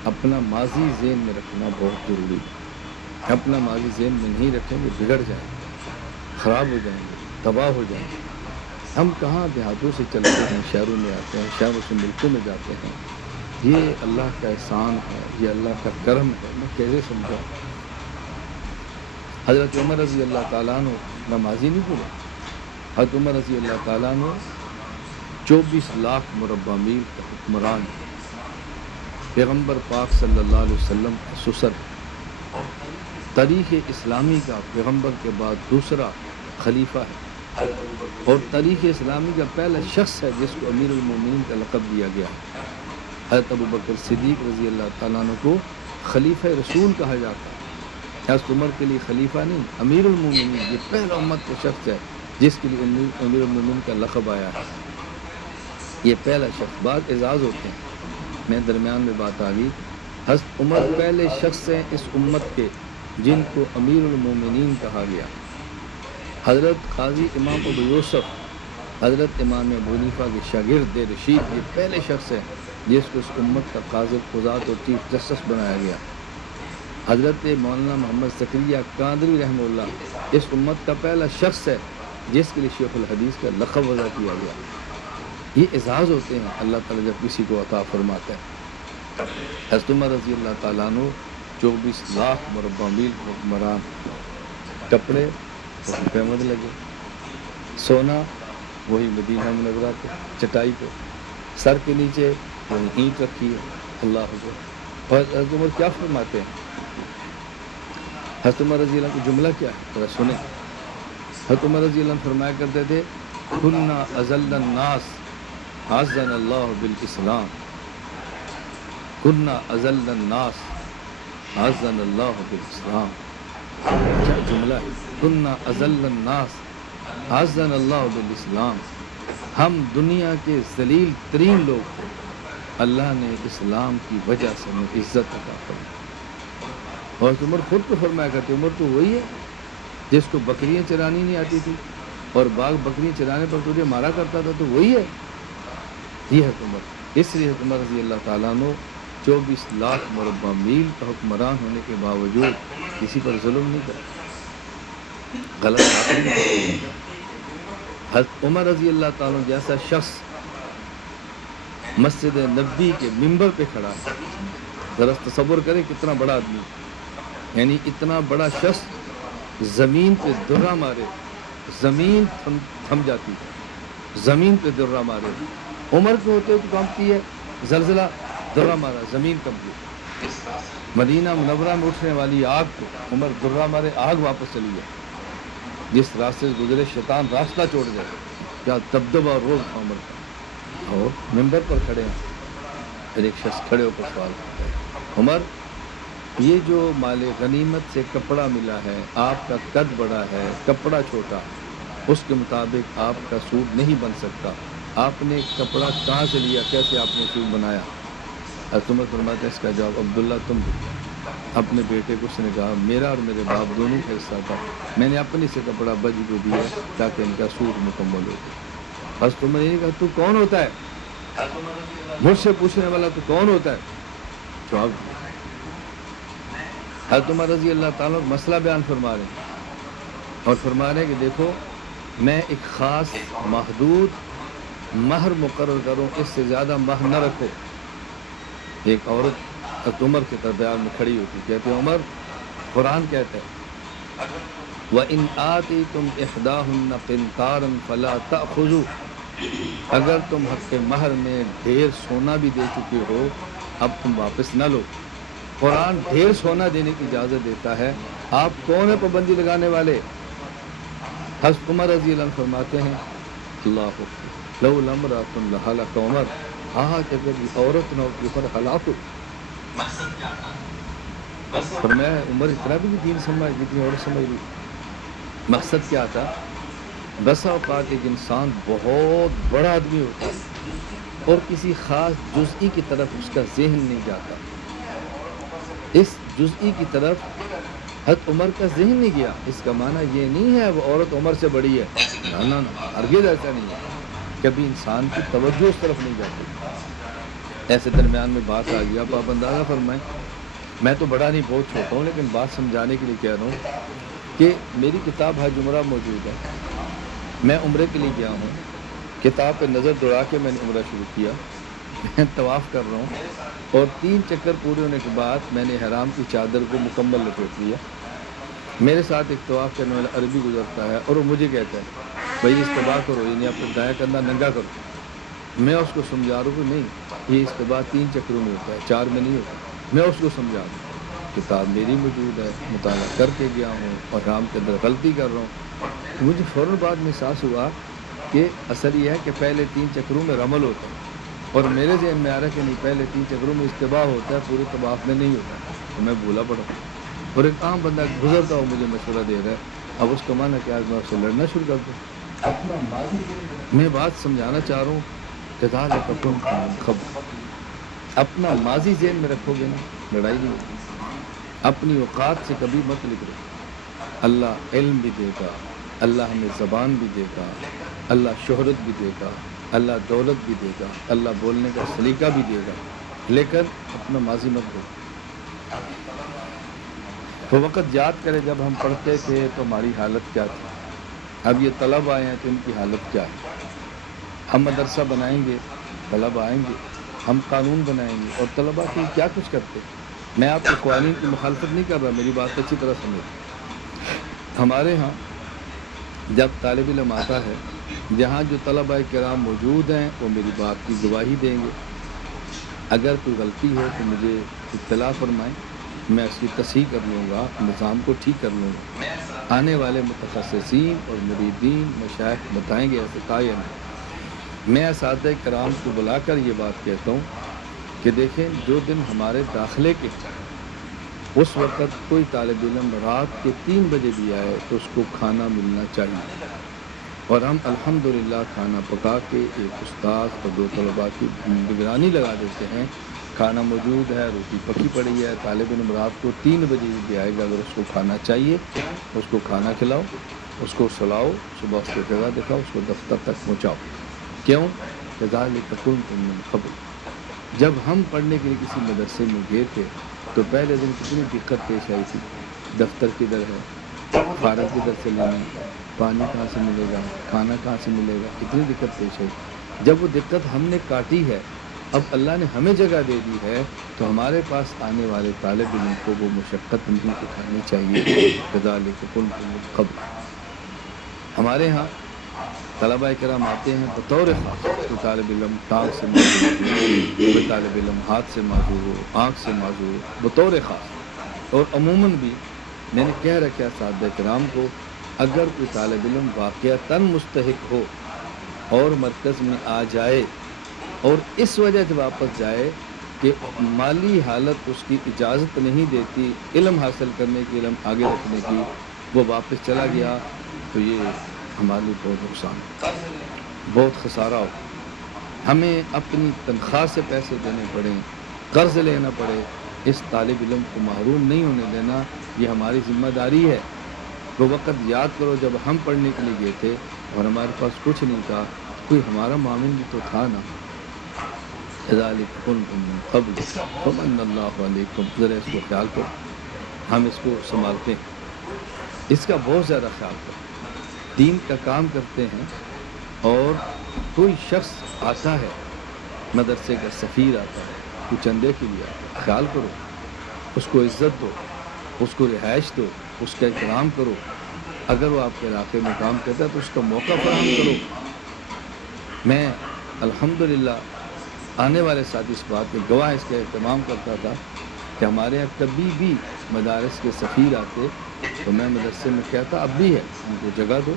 اپنا ماضی ذہن میں رکھنا بہت ضروری ہے۔ اپنا ماضی ذہن میں نہیں رکھیں گے بگڑ جائیں گے، خراب ہو جائیں گے، تباہ ہو جائیں گے۔ ہم کہاں دیہاتوں سے چلتے ہیں، شہروں میں آتے ہیں، شہروں سے ملکوں میں جاتے ہیں، یہ اللہ کا احسان ہے، یہ اللہ کا کرم ہے، میں کیسے سمجھاؤں۔ حضرت عمر رضی اللہ تعالیٰ عنہ نمازی نہیں پڑھے، حضرت عمر رضی اللہ تعالیٰ عنہ 24 لاکھ مربع میل کا حکمران، پیغمبر پاک صلی اللہ علیہ وسلم کا سسر، تاریخ اسلامی کا پیغمبر کے بعد دوسرا خلیفہ ہے، اور تاریخ اسلامی کا پہلا شخص ہے جس کو امیر المومنین کا لقب دیا گیا ہے۔ حضرت ابوبکر صدیق رضی اللہ تعالیٰ عنہ کو خلیفہ رسول کہا جاتا ہے۔ حضرت عمر کے لیے خلیفہ نہیں، امیر المومنین، یہ پہلا امت کا شخص ہے جس کے لیے امیر المومنین کا لقب آیا ہے۔ یہ پہلا شخص، بعض اعزاز ہوتے ہیں، میں درمیان میں بات آ گئی، حضرت عمر پہلے شخص ہیں اس امت کے جن کو امیر المومنین کہا گیا۔ حضرت قاضی امام ابو یوسف حضرت امام ابو حنیفہ کے شاگرد رشید، یہ پہلے شخص ہیں جس کو اس امت کا قاضی قضات اور چیف جسٹس بنایا گیا۔ حضرت مولانا محمد زکریا قادری رحمہ اللہ اس امت کا پہلا شخص ہے جس کے لیے شیخ الحدیث کا لقب وضع کیا گیا۔ یہ اعزاز ہوتے ہیں اللہ تعالیٰ جب کسی کو عطا فرماتا ہے۔ حضرت عمر رضی اللہ تعالیٰ عنہ 24 لاکھ مربع میل حکمران، کپڑے وہی پہ مد لگے، سونا وہی مدینہ منورہ پہ چٹائی پہ، سر کے نیچے وہی اینٹ رکھی ہے، اللہ اکبر۔ اور حضرت عمر کیا فرماتے ہیں، حضرت عمر رضی اللہ کا جملہ کیا ہے ذرا سنیں۔ حضرت عمر رضی اللہ عنہ فرمایا کرتے تھے کنا اذل الناس اعزنا اللہ بالاسلام، کنا اذل الناس اعزنا اللہ بالاسلام۔ کیا جملہ ہے، کنا اذل الناس اعزنا اللہ بالاسلام، ہم دنیا کے ذلیل ترین لوگ تھے، اللہ نے اسلام کی وجہ سے ہمیں عزت عطا فرمائی۔ اور عمر خود کو فرمایا کرتے، عمر تو وہی ہے جس کو بکریاں چرانی نہیں آتی تھی اور باغ بکریاں چرانے پر تجھے مارا کرتا تھا، تو وہی ہے، یہ ہے عمر۔ اس لیے عمر رضی اللہ تعالیٰ عنہ 24 لاکھ مربع میل کا حکمران ہونے کے باوجود کسی پر ظلم نہیں کرتا، غلط بات نہیں۔ حضرت عمر رضی اللہ تعالیٰ عنہ جیسا شخص مسجد نبوی کے منبر پہ کھڑا ہے، ذرا تصور کریں کتنا بڑا آدمی، یعنی اتنا بڑا شخص زمین پہ درہ مارے زمین تھم جاتی ہے، زمین پہ درہ مارے. عمر کے ہوتے تو کانپتی ہے, زلزلہ درہ مارا, زمین کانپتی. مدینہ منورہ میں اٹھنے والی آگ کو عمر درہ مارے, آگ واپس چلی جائے. جس راستے سے گزرے شیطان راستہ چھوڑ جائے. کیا دبدبہ اور روب تھا عمر کا. اور ممبر پر کھڑے ہیں, پھر ایک شخص کھڑے ہو کر سوال کرتا ہے, عمر یہ جو مال غنیمت سے کپڑا ملا ہے, آپ کا قد بڑا ہے, کپڑا چھوٹا, اس کے مطابق آپ کا سوٹ نہیں بن سکتا. آپ نے کپڑا کہاں سے لیا, کیسے آپ نے سوٹ بنایا؟ حضرت عمر فرماتے ہیں اس کا جواب عبداللہ تم دو. اپنے بیٹے کو اس نے کہا میرا اور میرے باپ دونوں کا حصہ تھا, میں نے اپنی سے کپڑا بج کو دیا تاکہ ان کا سوٹ مکمل ہو جائے. حضرت عمر نے کہا تو کون ہوتا ہے, مجھ سے پوچھنے والا تو کون ہوتا ہے؟ جواب دیا. حضرت عمر رضی اللہ تعالیٰ مسئلہ بیان فرما رہے ہیں اور فرما رہے ہیں کہ دیکھو میں ایک خاص محدود مہر مقرر کروں, اس سے زیادہ مہر نہ رکھو. ایک عورت حضرت عمر کے درمیان میں کھڑی ہوتی, کہتے ہیں عمر قرآن کہتا ہے وَإِنْ آتِيتُمْ إِحْدَاهُنَّ قِنْطَارًا فَلَا تَأْخُذُوا, اگر تم حق مہر میں ڈھیر سونا بھی دے چکے ہو اب تم واپس نہ لو. قرآن ڈھیر سونا دینے کی اجازت دیتا ہے, آپ کون ہیں پابندی لگانے والے؟ حضرت عمر رضی اللہ عنہ فرماتے ہیں اللہ لو لمرأۃ لہلک عمر, کہ اگر یہ عورت نہ ہوتی پر ہلاک ہو. فرمایا عمر اتنا بھی نہیں دین سمجھ جتنی عورت سمجھ لی. مقصد کیا تھا؟ بسا اوقات ایک انسان بہت بڑا آدمی ہوتا ہے اور کسی خاص جزئی کی طرف اس کا ذہن نہیں جاتا. اس جزئی کی طرف حضرت عمر کا ذہن نہیں گیا. اس کا معنی یہ نہیں ہے وہ عورت عمر سے بڑی ہے, نہ ہرگز ایسا نہیں ہے. کبھی انسان کی توجہ اس طرف نہیں جاتی. ایسے درمیان میں بات آ گئی. اب آپ اندازہ فرمائیں, میں تو بڑا نہیں بہت چھوٹا ہوں, لیکن بات سمجھانے کے لیے کہہ رہا ہوں کہ میری کتاب حج عمرہ موجود ہے. میں عمرے کے لیے گیا ہوں, کتاب پہ نظر دوڑا کے میں نے عمرہ شروع کیا. میں طواف کر رہا ہوں اور 3 چکر پورے ہونے کے بعد میں نے حرام کی چادر کو مکمل لپیٹ لیا. میرے ساتھ ایک طواف کرنے والا عربی گزرتا ہے اور وہ مجھے کہتا ہے بھائی استباع کرو, یعنی اپنا دائیں کندھا ننگا کرو. میں اس کو سمجھا رہا ہوں کہ نہیں یہ استباع 3 چکروں میں ہوتا ہے, 4 میں نہیں ہوتا. میں اس کو سمجھا رہا ہوں, کتاب میری موجود ہے, مطالعہ کر کے گیا ہوں اور حرام کے اندر غلطی کر رہا ہوں. مجھے فوراً بعد میں احساس ہوا کہ اصل یہ ہے کہ پہلے 3 چکروں میں رمل ہوتا ہے, اور میرے ذہن میں آ رہا ہے کہ نہیں پہلے 3 چکروں میں استباع ہوتا ہے, پورے طواف میں نہیں ہوتا. تو میں بھولا پڑا اور ایک عام بندہ گزرتا ہو مجھے مشورہ دے رہا ہے. اب اس کا معنی کیا میں اس سے لڑنا شروع کر دوں؟ میں بات سمجھانا چاہ رہا ہوں کہ خبر اپنا ماضی ذہن میں رکھو گے نا لڑائی نہیں ہوتی. اپنی اوقات سے کبھی مت نکلو. اللہ علم بھی دے گا, اللہ ہمیں زبان بھی دے گا, اللہ شہرت بھی دے گا, اللہ دولت بھی دے گا, اللہ بولنے کا سلیقہ بھی دے گا, لیکن اپنا ماضی مت بھولو. تو وقت یاد کرے جب ہم پڑھتے تھے تو ہماری حالت کیا تھی. اب یہ طلب آئے ہیں تو ان کی حالت کیا ہے. ہم مدرسہ بنائیں گے, طلب آئیں گے, ہم قانون بنائیں گے اور طلباء کی کیا کچھ کرتے. میں آپ کے قوانین کی مخالفت نہیں کر رہا, میری بات اچھی طرح سمجھیں. ہمارے ہاں جب طالب علم آتا ہے, جہاں جو طلباء کرام موجود ہیں وہ میری بات کی گواہی دیں گے. اگر کوئی غلطی ہو تو مجھے اطلاع فرمائیں, میں اس کی تصحیح کر لوں گا, نظام کو ٹھیک کر لوں گا. آنے والے متخصصین اور مریدین مشائخ بتائیں گے ایسے تعین. میں اساتذہ کرام کو بلا کر یہ بات کہتا ہوں کہ دیکھیں جو دن ہمارے داخلے کے اس وقت کوئی طالب علم رات کے 3 بجے بھی آئے تو اس کو کھانا ملنا چاہیے. اور ہم الحمدللہ کھانا پکا کے ایک استاد اور 2 طلباء کی نگرانی لگا دیتے ہیں. کھانا موجود ہے, روٹی پکی پڑی ہے, طالب علم رات کو 3 بجے بھی آئے گا, اگر اس کو کھانا چاہیے اس کو کھانا کھلاؤ, اس کو سلاؤ, صبح اس کو جگہ دکھاؤ, اس کو دفتر تک پہنچاؤ. کیوں؟ کذالک کنتم من قبل. جب ہم پڑھنے کے لیے کسی مدرسے میں گئے تھے تو پہلے دن کتنی دقت پیش آئی تھی. دفتر کدھر ہے, فارغ کدھر سے لینا, پانی کہاں سے ملے گا, کھانا کہاں سے ملے گا, کتنی دقت پیش آئی. جب وہ دقت ہم نے کاٹی ہے, اب اللہ نے ہمیں جگہ دے دی ہے, تو ہمارے پاس آنے والے طالب علم کو وہ مشقت نہیں اٹھانی چاہیے. کذالک کنتم من قبل. ہمارے ہاں طلبہ کرام آتے ہیں بطور خاص، کوئی طالب علم ٹانگ سے معذور ہو، کوئی طالب علم ہاتھ سے معذور ہو، آنکھ سے معذور ہو، بطور خاص۔ اور عموماً بھی میں نے کہہ رکھا اساتذہ کرام کو، اگر کوئی طالب علم واقعتاً مستحق ہو اور مرکز میں آ جائے اور اس وجہ سے واپس جائے کہ مالی حالت اس کی اجازت نہیں دیتی علم حاصل کرنے کی، علم آگے رکھنے کی، وہ واپس چلا گیا، تو یہ ہمارے لیے بہت نقصان ہے، بہت خسارہ ہو۔ ہمیں اپنی تنخواہ سے پیسے دینے پڑیں، قرض لینا پڑے، اس طالب علم کو محروم نہیں ہونے دینا، یہ ہماری ذمہ داری ہے۔ وہ وقت یاد کرو جب ہم پڑھنے کے لیے گئے تھے اور ہمارے پاس کچھ نہیں تھا، کوئی ہمارا معاون بھی تو تھا نا۔ كذلك كنتم من قبل فمن اللہ علیکم، ذرا اس کو خیال کرو، ہم اس کو سنبھالتے ہیں، اس کا بہت زیادہ خیال کرو۔ دین کا کام کرتے ہیں اور کوئی شخص آتا ہے، مدرسے کا سفیر آتا ہے، کوئی چندے کے لیے آتا ہے، خیال کرو، اس کو عزت دو، اس کو رہائش دو، اس کا احترام کرو۔ اگر وہ آپ کے علاقے میں کام کرتا ہے تو اس کا موقع فراہم کرو۔ میں الحمدللہ آنے والے ساتھی اس بات کے گواہ، اس کا اہتمام کرتا تھا کہ ہمارے یہاں کبھی بھی مدارس کے سفیر آتے تو میں مدرسے میں کہتا اب بھی ہے، ان کو جگہ دو،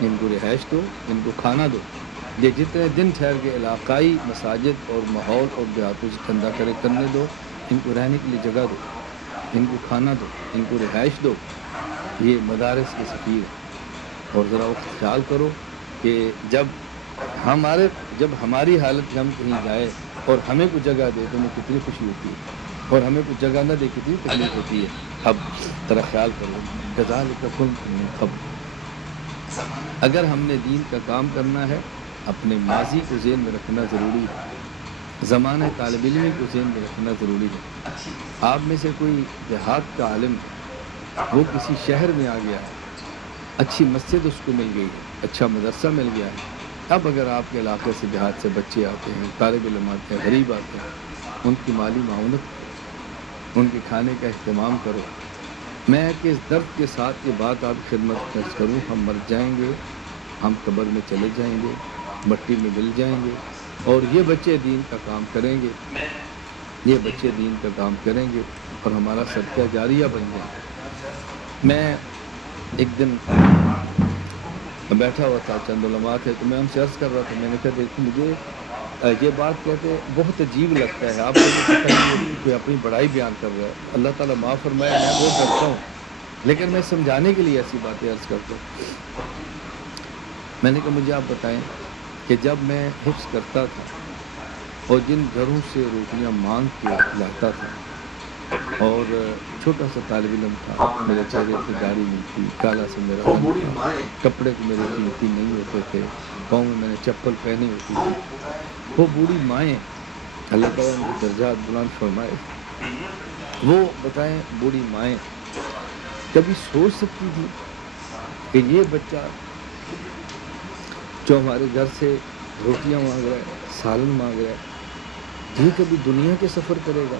ان کو رہائش دو، ان کو کھانا دو۔ یہ جتنے دن ٹھہر کے علاقائی مساجد اور ماحول اور دیہاتوں سے چندہ کرنے دو، ان کو رہنے کے لیے جگہ دو، ان کو کھانا دو، ان کو رہائش دو۔ یہ مدارس کے سفیر ہیں۔ اور ذرا وقت خیال کرو کہ جب ہماری حالت ہم کہیں جائے اور ہمیں کوئی جگہ دے تو ہمیں کتنی خوشی ہوتی ہے، اور ہمیں کوئی جگہ نہ دے کتنی تکلیف ہوتی ہے۔ اب ذرا خیال کرو، كذلك كنتم من قبل۔ اگر ہم نے دین کا کام کرنا ہے، اپنے ماضی کو ذہن میں رکھنا ضروری ہے، زمانہ طالب علمی کو ذہن میں رکھنا ضروری ہے۔ آپ میں سے کوئی دیہات کا عالم ہے، وہ کسی شہر میں آ گیا ہے، اچھی مسجد اس کو مل گئی ہے، اچھا مدرسہ مل گیا ہے۔ اب اگر آپ کے علاقے سے دیہات سے بچے آتے ہیں، طالب علم آتے ہیں، غریب آتے ہیں، ان کی مالی معاونت کرو، ان کے کھانے کا اہتمام کرو۔ میں کس درد کے ساتھ یہ بات آپ کی خدمت درج کروں، ہم مر جائیں گے، ہم قبر میں چلے جائیں گے، مٹی میں مل جائیں گے، اور یہ بچے دین کا کام کریں گے، یہ بچے دین کا کام کریں گے اور ہمارا صدقہ جاریہ بن جائے۔ میں ایک دن بیٹھا ہوا تھا، چند علماء تھے، تو میں ان سے عرض کر رہا تھا، میں نے کہا دیکھو مجھے یہ بات کہتے بہت عجیب لگتا ہے، آپ کو تو پتہ نہیں ہے، کوئی اپنی بڑائی بیان کر رہا ہے، اللہ تعالیٰ معاف فرمائے، میں بہت ڈرتا ہوں، لیکن میں سمجھانے کے لیے ایسی باتیں عرض کرتا ہوں۔ میں نے کہا مجھے آپ بتائیں کہ جب میں حفظ کرتا تھا اور جن گھروں سے روٹیاں مانگ کے لاتا تھا، اور چھوٹا سا طالب علم تھا، میرے چہرے پہ داڑھی نہیں تھی، کالا سے میرا رنگ تھا، کپڑے کو میرے قیمتی نہیں ہوتے تھے، پاؤں میں نے چپل پہنی ہوتی تھی، وہ بوڑھی مائیں، اللہ تعالیٰ ان کے درجات بلند فرمائے، وہ بتائیں بوڑھی مائیں کبھی سوچ سکتی تھی کہ یہ بچہ جو ہمارے گھر سے روٹیاں مانگ رہا ہے، سالن مانگ رہا ہے، یہ کبھی دنیا کے سفر کرے گا،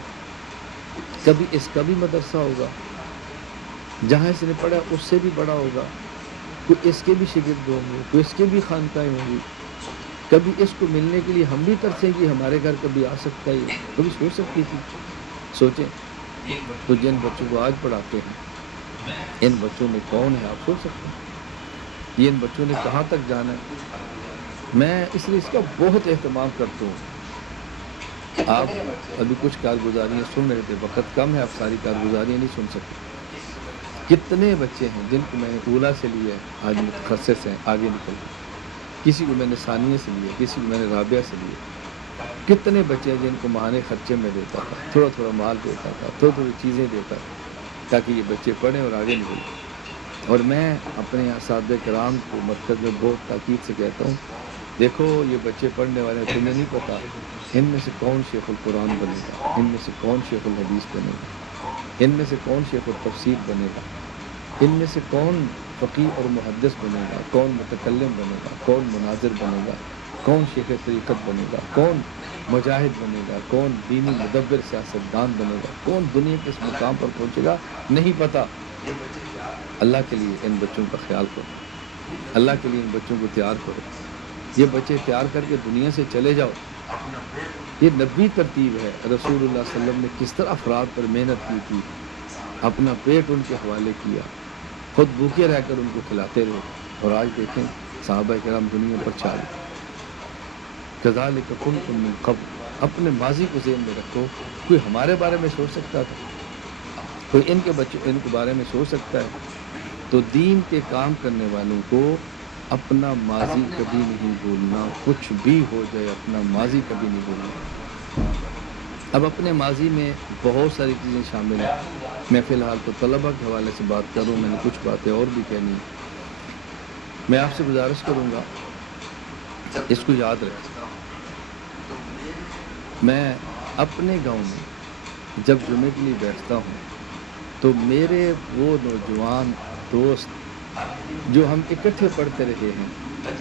کبھی اس کا بھی مدرسہ ہوگا، جہاں اس نے پڑھا اس سے بھی بڑا ہوگا، کوئی اس کے بھی شاگرد ہوں گے، کوئی اس کے بھی خانقاہیں ہوں گی، کبھی اس کو ملنے کے لیے ہم بھی ترسیں کہ ہمارے گھر کبھی آ سکتا ہے، کبھی سوچ سکتی تھی؟ سوچیں تو جن بچوں کو آج پڑھاتے ہیں، ان بچوں میں کون ہے آپ سوچ سکتے ہیں؟ یہ ان بچوں نے کہاں تک جانا ہے؟ میں اس لیے اس کا بہت اہتمام کرتا ہوں۔ آپ ابھی کچھ کارگزاریاں سن رہے تھے، وقت کم ہے، آپ ساری کارگزاریاں نہیں سن سکتے۔ کتنے بچے ہیں جن کو میں نے اولا سے لیا ہے، آج متخصص ہیں، آگے نکل گئے، کسی کو میں نے ثانیہ سے لیا، کسی کو میں نے رابعہ سے لیا۔ کتنے بچے ہیں جن کو ماہانے خرچے میں دیتا تھا، تھوڑا تھوڑا مال دیتا تھا، تھوڑی تھوڑی چیزیں دیتا تھا تاکہ یہ بچے پڑھیں اور آگے نکلیں۔ اور میں اپنے اساتذہ کرام کو مرکز میں بہت تاکید سے کہتا ہوں، دیکھو یہ بچے پڑھنے والے ہیں، تمہیں نہیں پتہ ان میں سے کون شیخ القرآن بنے گا، ان میں سے کون شیخ الحدیث بنے گا، ان میں سے کون شیخ التفسیر بنے گا، ان میں سے کون فقیہ اور محدث بنے گا، کون متکلم بنے گا، کون مناظر بنے گا، کون شیخ طریقت بنے گا، کون مجاہد بنے گا، کون دینی مدبر سیاستدان بنے گا، کون دنیا کے اس مقام پر پہنچے گا، نہیں پتہ۔ اللہ کے لیے ان بچوں کا خیال کرو۔ اللہ کے لیے ان بچوں کو تیار کرو. یہ بچے تیار کر کے دنیا سے چلے جاؤ. یہ نبی ترتیب ہے. رسول اللہ صلی اللہ علیہ وسلم نے کس طرح افراد پر محنت کی تھی, اپنا پیٹ ان کے حوالے کیا, خود بھوکے رہ کر ان کو کھلاتے رہے, اور آج دیکھیں صحابہ کرام دنیا پر چھا گئے. کذالک کنتم من قبل, اپنے ماضی کو ذہن میں رکھو. کوئی ہمارے بارے میں سوچ سکتا تھا؟ کوئی ان کے بارے میں سوچ سکتا ہے؟ تو دین کے کام کرنے والوں کو اپنا ماضی کبھی نہیں بھولنا. کچھ بھی ہو جائے اپنا ماضی کبھی نہیں بھولنا. اب اپنے ماضی میں بہت ساری چیزیں شامل ہیں. میں فی الحال تو طلبہ کے حوالے سے بات کروں, میں نے کچھ باتیں اور بھی کہنی ہیں. میں آپ سے گزارش کروں گا اس کو یاد رکھیں. میں اپنے گاؤں میں جب جمعے کے لیے بیٹھتا ہوں تو میرے وہ نوجوان دوست جو ہم اکٹھے پڑھتے رہے ہیں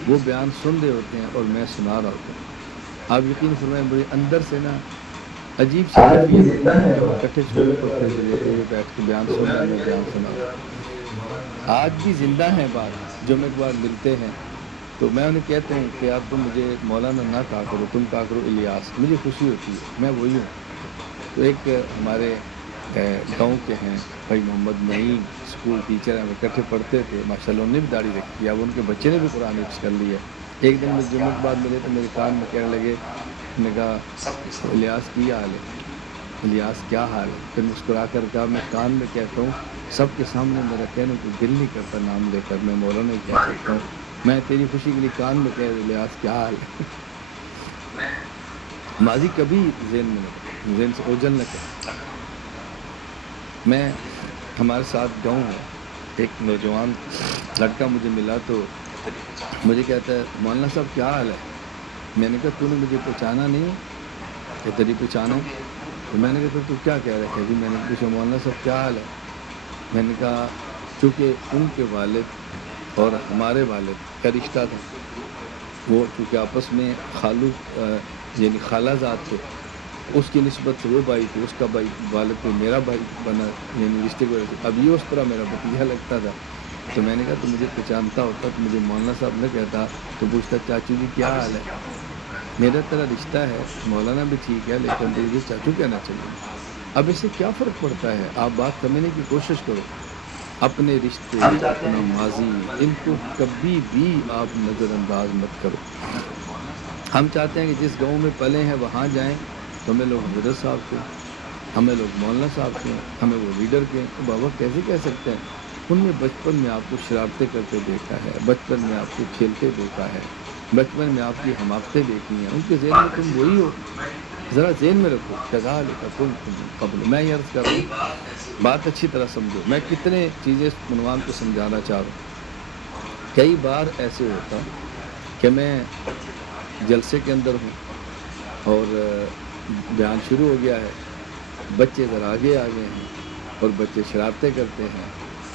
وہ بیان سن رہے ہوتے ہیں اور میں سنا رہا ہوتا ہوں. آپ یقین فرمائیں مجھے اندر سے نا عجیب سی کیفیت ہوتی ہے کہ ہم اکٹھے چھوٹے پڑھتے ہوئے بیٹھ کے بیان سن رہے ہیں, میں بیان سنا رہا ہوں. آج بھی زندہ ہیں بات, جمعے کے بعد ملتے ہیں تو میں انہیں کہتا ہوں کہ آپ تم مجھے مولانا نہ کہا کرو, تم کہا کرو الیاس. مجھے خوشی ہوتی ہے, میں وہی ہوں. تو ایک ہمارے گاؤں کے ہیں بھائی محمد معین, اسکول ٹیچر ہیں, اکٹھے پڑھتے تھے. ماشاءاللہ انہوں نے بھی داڑھی رکھی ہے, اب ان کے بچے نے بھی قرآن حفظ کر لی ہے. ایک دن مجھے جمعے کے بعد ملے تو میرے کان میں کہنے لگے, نے کہا الیاس کی حال ہے, الیاس کیا حال ہے. پھر مسکرا کر کہا میں کان میں کہتا ہوں, سب کے سامنے میرا کہنے کو دل نہیں کرتا نام لے کر, میں مولانا نہیں کہہ سکتا ہوں, میں تیری خوشی کے لیے کان میں کہہ رہا الیاس کیا حال ہے. ماضی کبھی ذہن سے اوجھل نہ کرے. میں ہمارے ساتھ گاؤں ہے, ایک نوجوان لڑکا مجھے ملا تو مجھے کہتا ہے مولانا صاحب کیا حال ہے. میں نے کہا تو نے مجھے پہچانا نہیں, کہ تیری پہچانا ہے. تو میں نے کہا تو کیا کہہ رہا ہے. جی میں نے پوچھا مولانا صاحب کیا حال ہے. میں نے کہا چونکہ ان کے والد اور ہمارے والد کا رشتہ تھا, وہ چونکہ آپس میں خالو یعنی خالہ زاد تھے, اس کی نسبت سے وہ بھائی تھے, اس کا بھائی والد پہ میرا بھائی بنا, یعنی رشتے کی وجہ سے. اب یہ اس طرح میرا بھتیجا لگتا تھا. تو میں نے کہا تو مجھے پہچانتا ہوتا تو مجھے مولانا صاحب نہ کہتا, تو پوچھتا چاچو جی کیا حال ہے. میرا تیرا رشتہ ہے, مولانا بھی ٹھیک ہے, لیکن مجھے چاچو کہنا چاہیے. اب اس سے کیا فرق پڑتا ہے, آپ بات سمجھنے کی کوشش کرو. اپنے رشتے, اپنا ماضی, ان کو کبھی بھی آپ نظر انداز مت کرو. ہم چاہتے ہیں کہ جس گاؤں میں پلے ہیں وہاں جائیں تو ہمیں لوگ حضرت صاحب کے, ہمیں لوگ مولانا صاحب کے, ہمیں وہ لیڈر کے. تو بابا کیسے کہہ سکتے ہیں. ان نے بچپن میں آپ کو شرارتیں کرتے دیکھا ہے, بچپن میں آپ کو کھیلتے دیکھا ہے, بچپن میں آپ کی حماقتیں دیکھی ہیں. ان کے ذہن میں تم وہی ہو, ذرا ذہن میں رکھو. کذالک کنتم من قبل. میں یہ عرض کر رہا ہوں, بات اچھی طرح سمجھو. میں کتنے چیزیں اس عنوان کو سمجھانا چاہ رہا ہوں. کئی بار ایسے ہوتا کہ میں جلسے کے اندر ہوں اور بیان شروع ہو گیا ہے, بچے ذرا آگے آ گئے ہیں اور بچے شرارتیں کرتے ہیں,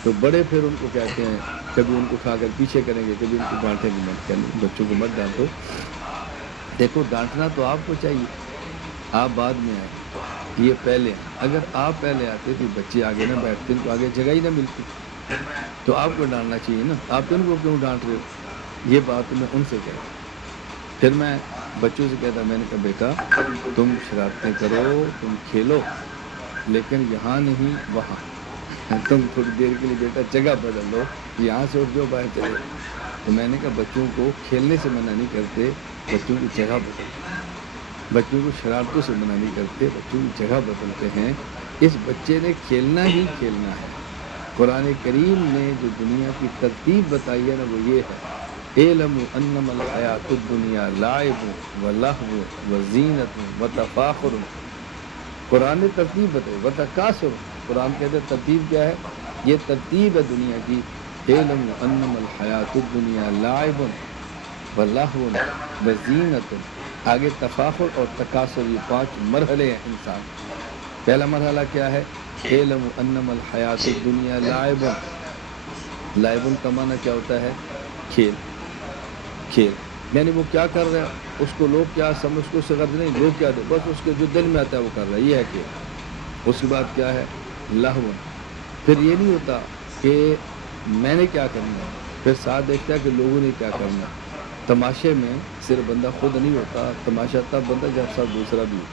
تو بڑے پھر ان کو کہتے ہیں, کبھی ان کو کھا کر پیچھے کریں گے, کبھی ان کو ڈانٹیں گے. مت کریں, بچوں کو مت ڈانٹو. دیکھو ڈانٹنا تو آپ کو چاہیے, آپ بعد میں آئے, یہ پہلے ہیں. اگر آپ پہلے آتے تو بچے آگے نہ بیٹھتے, ان کو آگے جگہ ہی نہ ملتی, تو آپ کو ڈانٹنا چاہیے نا. آپ ان کو کیوں ڈانٹ رہے ہو. یہ بات میں ان سے کہتا. پھر میں بچوں سے کہتا, میں نے کہا بیٹا تم شرارتیں کرو, تم کھیلو, لیکن یہاں نہیں وہاں. تم تھوڑی دیر کے لیے بیٹا جگہ بدل لو, یہاں سے اٹھ جاؤ باہر چلے. تو میں نے کہا بچوں کو کھیلنے سے منع نہیں کرتے, بچوں کی جگہ بدلتے. بچوں کو شرارتوں سے منع نہیں کرتے, بچوں کی جگہ بدلتے ہیں. اس بچے نے کھیلنا ہی کھیلنا ہے. قرآن کریم نے جو دنیا کی ترتیب بتائی ہے نا, وہ یہ ہے, اعلموا انما الحیاۃ الدنیا لعب ولہو وزینۃ وتفاخر. قرآن نے ترتیب بتائی, وتکاثر. قرآن کہتے ہیں ترتیب کیا ہے, یہ ترتیب ہے دنیا کی. اعلموا انما الحیاۃ الدنیا لعب ولہو وزینۃ. آگے تفاخر اور تکاثر, یہ 5 مرحلے ہیں انسان. پہلا مرحلہ کیا ہے, اعلموا انما الحیاۃ الدنیا لعب. لعب کا معنی کیا ہوتا ہے, کھیل. کھیل یعنی وہ کیا کر رہا ہے, اس کو لوگ کیا سمجھ, اس کو سے غرض نہیں, لوگ کیا دے, بس اس کے جو دل میں آتا ہے وہ کر رہا ہے, یہ ہے کھیل. اس کے بعد کیا ہے, لہو. پھر یہ نہیں ہوتا کہ میں نے کیا کرنا ہے, پھر ساتھ دیکھتا ہے کہ لوگوں نے کیا کرنا. تماشے میں صرف بندہ خود نہیں ہوتا، تماشا تب بندہ جب ساتھ دوسرا بھی ہو.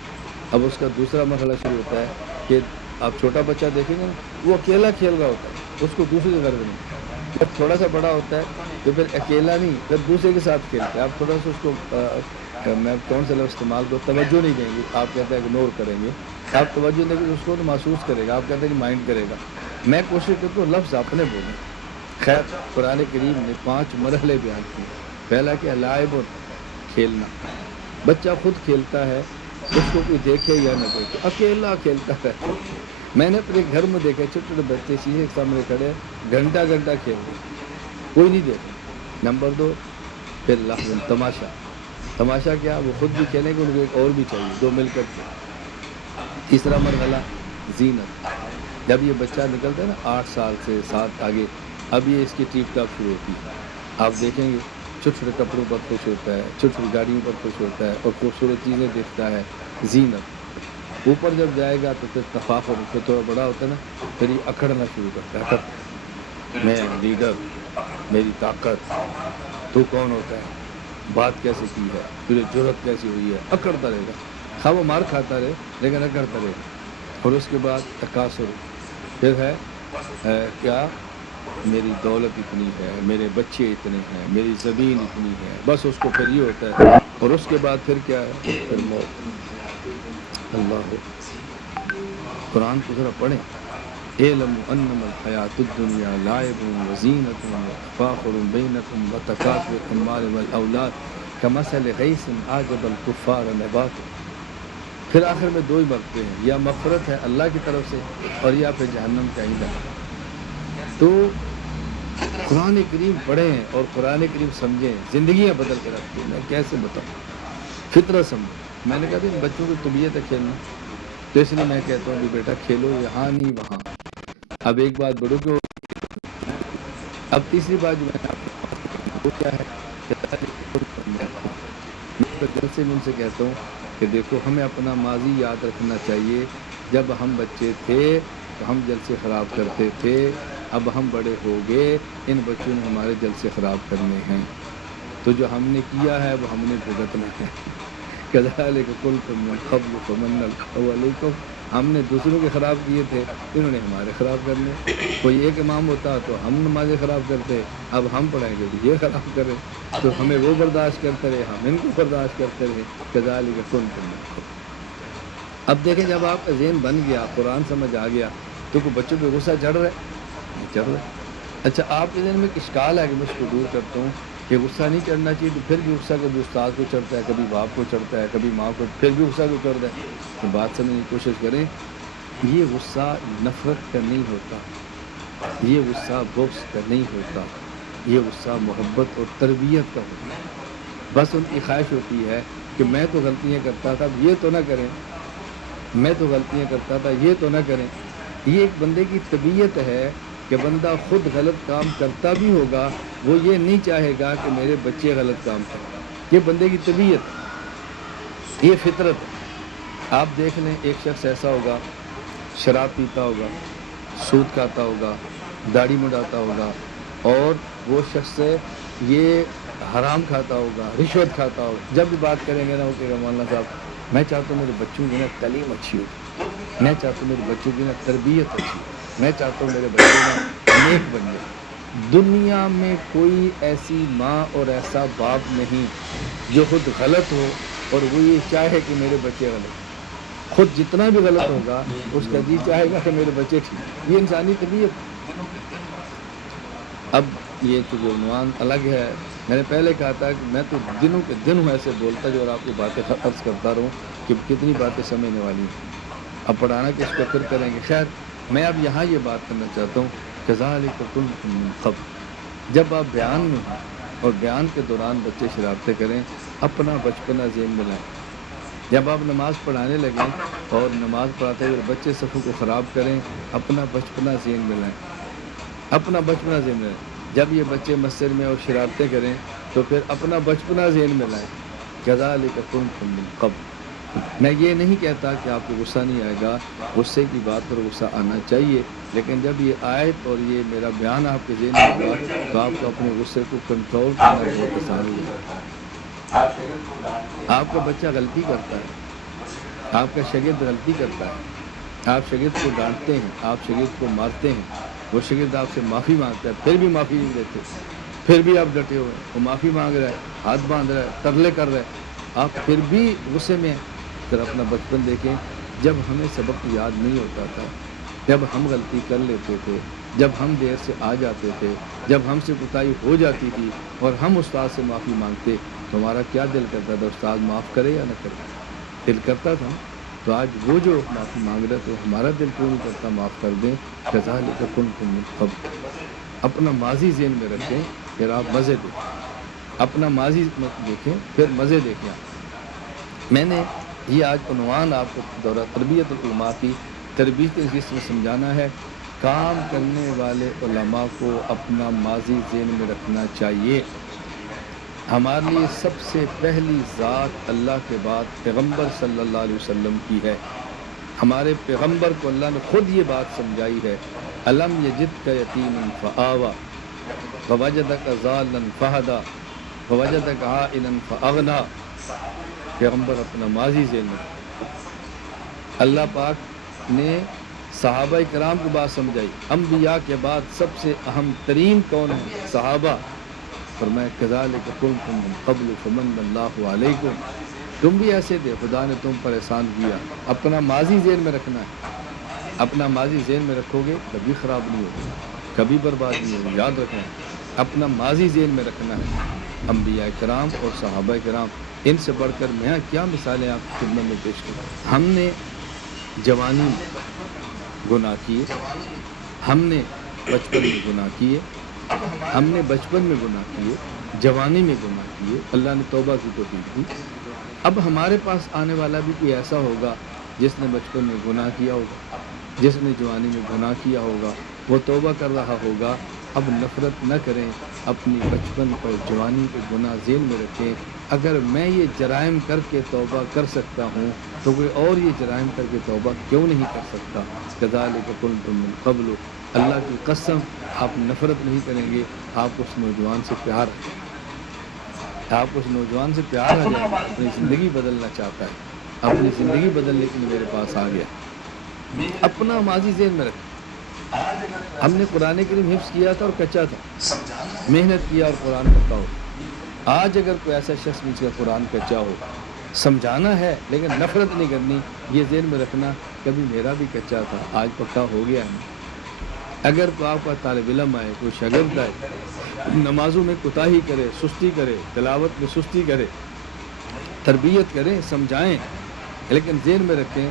اب اس کا دوسرا مرحلہ شروع ہوتا ہے کہ آپ چھوٹا بچہ دیکھیں گے نا، وہ اکیلا کھیل رہا ہوتا ہے، اس کو دوسرے کی غرض نہیں. جب تھوڑا سا بڑا ہوتا ہے تو پھر اکیلا نہیں، پھر دوسرے کے ساتھ کھیلتا ہے. آپ تھوڑا سا اس کو میں کون سا لفظ استعمال کروں، توجہ نہیں دیں گے، آپ کہتے ہیں اگنور کریں گے. آپ توجہ دیں گے اس کو تو محسوس کرے گا، آپ کہتے ہیں کہ مائنڈ کرے گا. میں کوشش کرتا ہوں لفظ اپنے بولیں. خیر قرآن کریم نے 5 مرحلے بیان کیے. پہلا کہ لائب اور کھیلنا، بچہ خود کھیلتا ہے، اس کو کوئی دیکھے یا نہ دیکھے اکیلا کھیلتا ہے. میں نے اپنے گھر میں دیکھا چھوٹے چھوٹے بچے شیشے کے سامنے کھڑے گھنٹہ گھنٹہ کھیل رہے، کوئی نہیں دیکھا. نمبر 2 پھر لحظ تماشا. تماشا کیا، وہ خود بھی کھیلیں گے، ان کو ایک اور بھی چاہیے، دو مل کر کے. تیسرا مرحلہ زینت. جب یہ بچہ نکلتا ہے نا 8 سال سے 7 آگے، اب یہ اس کی ٹیپ ٹاپ شروع ہوتی ہے. آپ دیکھیں گے چھوٹے چھوٹے کپڑوں پر خوش ہوتا ہے، چھوٹی چھوٹی گاڑیوں پر خوش ہوتا ہے اور خوبصورت چیزیں دیکھتا ہے. زینت. اوپر جب جائے گا تو پھر تفاخر، پھر تھوڑا بڑا ہوتا ہے نا، پھر یہ اکھڑنا شروع کرتا ہے. میں لیڈر، میری طاقت، تو کون ہوتا ہے، بات کیسے کی ہے، تجھے جرأت کیسی ہوئی ہے، اکڑتا رہے گا. ہاں وہ مار کھاتا رہے لیکن اکڑتا رہے گا. اور اس کے بعد تکاثر. پھر ہے کیا، میری دولت اتنی ہے، میرے بچے اتنے ہیں، میری زمین اتنی ہے، بس اس کو پھر یہ ہوتا ہے. اور اس کے بعد پھر کیا ہے، پھر موت. اللہ قرآن کو ذرا پڑھیں. اعلموا انما الحیات الدنیا لعب وزینۃ وتفاخر بینکم وتکاثر فی الاموال والاولاد کمثل غیث اعجب الکفار نباتہ. پھر آخر میں 2 ہی مرتبے ہیں، یا مغفرت ہے اللہ کی طرف سے اور یا پھر جہنم کا ایندھن. تو قرآن کریم پڑھیں اور قرآن کریم سمجھیں، زندگیاں بدل کے رکھتے ہیں. میں کیسے بتاؤں، فطرت سمجھیں. میں نے کہا تھا بچوں کی طبیعت ہے کھیلنا، تو اس لیے میں کہتا ہوں کہ بیٹا کھیلو یہاں نہیں وہاں. اب ایک بات بڑوں کو، اب تیسری بات جو میں وہ کیا ہے، میں دل سے ان سے کہتا ہوں کہ دیکھو ہمیں اپنا ماضی یاد رکھنا چاہیے. جب ہم بچے تھے تو ہم جلسے خراب کرتے تھے، اب ہم بڑے ہو گئے، ان بچوں نے ہمارے جلسے خراب کرنے ہیں. تو جو ہم نے کیا ہے وہ ہم نے بھگتنا ہے. کذالک کنتم من قبل فمن اللہ علیکم. ہم نے دوسروں کے خراب کیے تھے، انہوں نے ہمارے خراب کرنے. کوئی ایک امام ہوتا تو ہم نمازیں خراب کرتے، اب ہم پڑھائیں گے تو یہ خراب کرے، تو ہمیں وہ برداشت کرتے رہے، ہم ان کو برداشت کرتے رہے. کذالک کنتم من قبل. اب دیکھیں جب آپ کا ذہن بن گیا، قرآن سمجھ آ گیا، تو کوئی بچوں پہ غصہ چڑھ رہا ہے نہیں چڑھ رہا. اچھا آپ کے ذہن میں ایک اشکال ہے کہ میں اس کو دور کرتا ہوں کہ غصہ نہیں چڑھنا چاہیے، تو پھر بھی غصہ کبھی استاد کو چڑھتا ہے، کبھی باپ کو چڑھتا ہے، کبھی ماں کو، پھر بھی غصہ کو چڑھتا ہے. تو بات سمجھنے کی کوشش کریں. یہ غصہ نفرت کا نہیں ہوتا، یہ غصہ بغض کا نہیں ہوتا، یہ غصہ محبت اور تربیت کا ہوتا ہے. بس ان کی خواہش ہوتی ہے کہ میں تو غلطیاں کرتا تھا، یہ تو نہ کریں، میں تو غلطیاں کرتا تھا، یہ تو نہ کریں. یہ ایک بندے کی طبیعت ہے کہ بندہ خود غلط کام کرتا بھی ہوگا، وہ یہ نہیں چاہے گا کہ میرے بچے غلط کام کریں. یہ بندے کی طبیعت ہے، یہ فطرت ہے. آپ دیکھ لیں ایک شخص ایسا ہوگا شراب پیتا ہوگا، سود کھاتا ہوگا، داڑھی مڈاتا ہوگا، اور وہ شخص یہ حرام کھاتا ہوگا، رشوت کھاتا ہوگا. جب بھی بات کریں گے نا وہ کہے گا مولانا صاحب میں چاہتا ہوں میرے بچوں کی نا تعلیم اچھی ہو، میں چاہتا ہوں میرے بچوں کی نا تربیت اچھی ہو، میں چاہتا ہوں میرے بچے نا نیک بن جائے. دنیا میں کوئی ایسی ماں اور ایسا باپ نہیں جو خود غلط ہو اور وہ یہ چاہے کہ میرے بچے غلط. خود جتنا بھی غلط ہوگا اس کا جی چاہے گا کہ میرے بچے ٹھیک. یہ انسانی طبیعت. اب یہ تو جو عنوان الگ ہے، میں نے پہلے کہا تھا کہ میں تو دنوں کے دن ہوں ایسے بولتا جو، اور آپ کو باتیں عرض کرتا رہوں کہ کتنی باتیں سمجھنے والی ہیں. اب پڑھانا کس کو پھر کریں گے. خیر میں اب یہاں یہ بات کرنا چاہتا ہوں کذالک کنتم من قبل. جب آپ بیان میں ہیں اور بیان کے دوران بچے شرارتیں کریں، اپنا بچپنا ذہن میں لائیں. جب آپ نماز پڑھانے لگیں اور نماز پڑھاتے ہوئے بچے صفوں کو خراب کریں، اپنا بچپنا ذہن میں لائیں، اپنا بچپنا ذہن میں لائیں. جب یہ بچے مسجد میں اور شرارتیں کریں تو پھر اپنا بچپنا ذہن میں لائیں. کذالک کنتم من قبل. میں یہ نہیں کہتا کہ آپ کو غصہ نہیں آئے گا، غصے کی بات پر غصہ آنا چاہیے، لیکن جب یہ آیت اور یہ میرا بیان آپ کے ذہن میں ہوگا تو آپ کو اپنے غصے کو کنٹرول کرنا بہت آسان ہو جائے گا۔ آپ کا بچہ غلطی کرتا ہے، آپ کا شاگرد غلطی کرتا ہے، آپ شاگرد کو ڈانٹتے ہیں، آپ شاگرد کو مارتے ہیں، وہ شاگرد آپ سے معافی مانگتا ہے، پھر بھی معافی نہیں دیتے، پھر بھی آپ ڈٹے ہوئے، وہ معافی مانگ رہا ہے، ہاتھ باندھ رہا ہے، ترلے کر رہا ہے، آپ پھر بھی غصے میں ہیں۔ پھر اپنا بچپن دیکھیں، جب ہمیں سبق یاد نہیں ہوتا تھا، جب ہم غلطی کر لیتے تھے، جب ہم دیر سے آ جاتے تھے، جب ہم سے کوتاہی ہو جاتی تھی اور ہم استاد سے معافی مانگتے تو ہمارا کیا دل کرتا تھا؟ استاد معاف کرے یا نہ کرے؟ دل کرتا تھا نا۔ تو آج وہ جو معافی مانگ رہے تو ہمارا دل کیوں نہیں کرتا معاف کر دیں؟ کذالک کنتم من قبل۔ اپنا ماضی ذہن میں رکھیں، پھر آپ مزے دیکھیں، اپنا ماضی دیکھیں پھر مزے دیکھیں۔ میں نے یہ آج عنوان آپ کو دورہ تربیت العلماء کی تربیت جس میں سمجھانا ہے، کام کرنے والے علماء کو اپنا ماضی ذہن میں رکھنا چاہیے۔ ہمارے لیے سب سے پہلی ذات اللہ کے بعد پیغمبر صلی اللہ علیہ وسلم کی ہے۔ ہمارے پیغمبر کو اللہ نے خود یہ بات سمجھائی ہے، الم یجدک یتیما فآوی ووجدک ضالا فہدی ووجدک عائلا فاغنی۔ پیغمبر اپنا ماضی ذہن میں رکھتا۔ اللہ پاک نے صحابہ کرام کو بات سمجھائی، انبیاء کے بعد سب سے اہم ترین کون ہے؟ صحابہ۔ فرمایا کذالک کنتم من قبل فمن اللہ علیکم۔ تم بھی ایسے تھے، خدا نے تم پر احسان کیا۔ اپنا ماضی ذہن میں رکھنا ہے، اپنا ماضی ذہن میں رکھو گے کبھی خراب نہیں ہوگا، کبھی برباد نہیں ہوگا۔ یاد رکھنا ہے، اپنا ماضی ذہن میں رکھنا ہے۔ انبیاء کرام اور صحابہ کرام، ان سے بڑھ کر میں کیا مثالیں آپ کی خدمت میں پیش کروں۔ ہم نے جوانی میں گناہ کیے، ہم نے بچپن میں گناہ کیے، ہم نے بچپن میں گناہ کیے، جوانی میں گناہ کیے، اللہ نے توبہ کی توفیق دی۔ اب ہمارے پاس آنے والا بھی کوئی ایسا ہوگا جس نے بچپن میں گناہ کیا ہوگا، جس نے جوانی میں گناہ کیا ہوگا، وہ توبہ کر رہا ہوگا۔ اب نفرت نہ کریں، اپنی بچپن اور جوانی کے گناہ ذہن میں رکھیں۔ اگر میں یہ جرائم کر کے توبہ کر سکتا ہوں تو کوئی اور یہ جرائم کر کے توبہ کیوں نہیں کر سکتا؟ کذالک کنتم من قبل۔ اللہ کی قسم آپ نفرت نہیں کریں گے، آپ اس نوجوان سے پیار آ جائے گا، آپ اس نوجوان سے پیار آ جائے گا، اپنی زندگی بدلنا چاہتا ہے، اپنی زندگی بدلنے کے لیے میرے پاس آ گیا۔ اپنا ماضی ذہن میں رکھیں۔ ہم نے قرآن کریم حفظ کیا تھا اور کچا تھا، محنت کیا اور قرآن پکا ہو۔ آج اگر کوئی ایسا شخص مجھ کا قرآن کچا ہو، سمجھانا ہے لیکن نفرت نہیں کرنی، یہ ذہن میں رکھنا کبھی میرا بھی کچا تھا، آج پکا ہو گیا ہے۔ اگر کوئی آپ کا طالب علم آئے، کوئی شاگرد آئے، نمازوں میں کوتاہی کرے، سستی کرے، تلاوت میں سستی کرے، تربیت کریں، سمجھائیں، لیکن ذہن میں رکھیں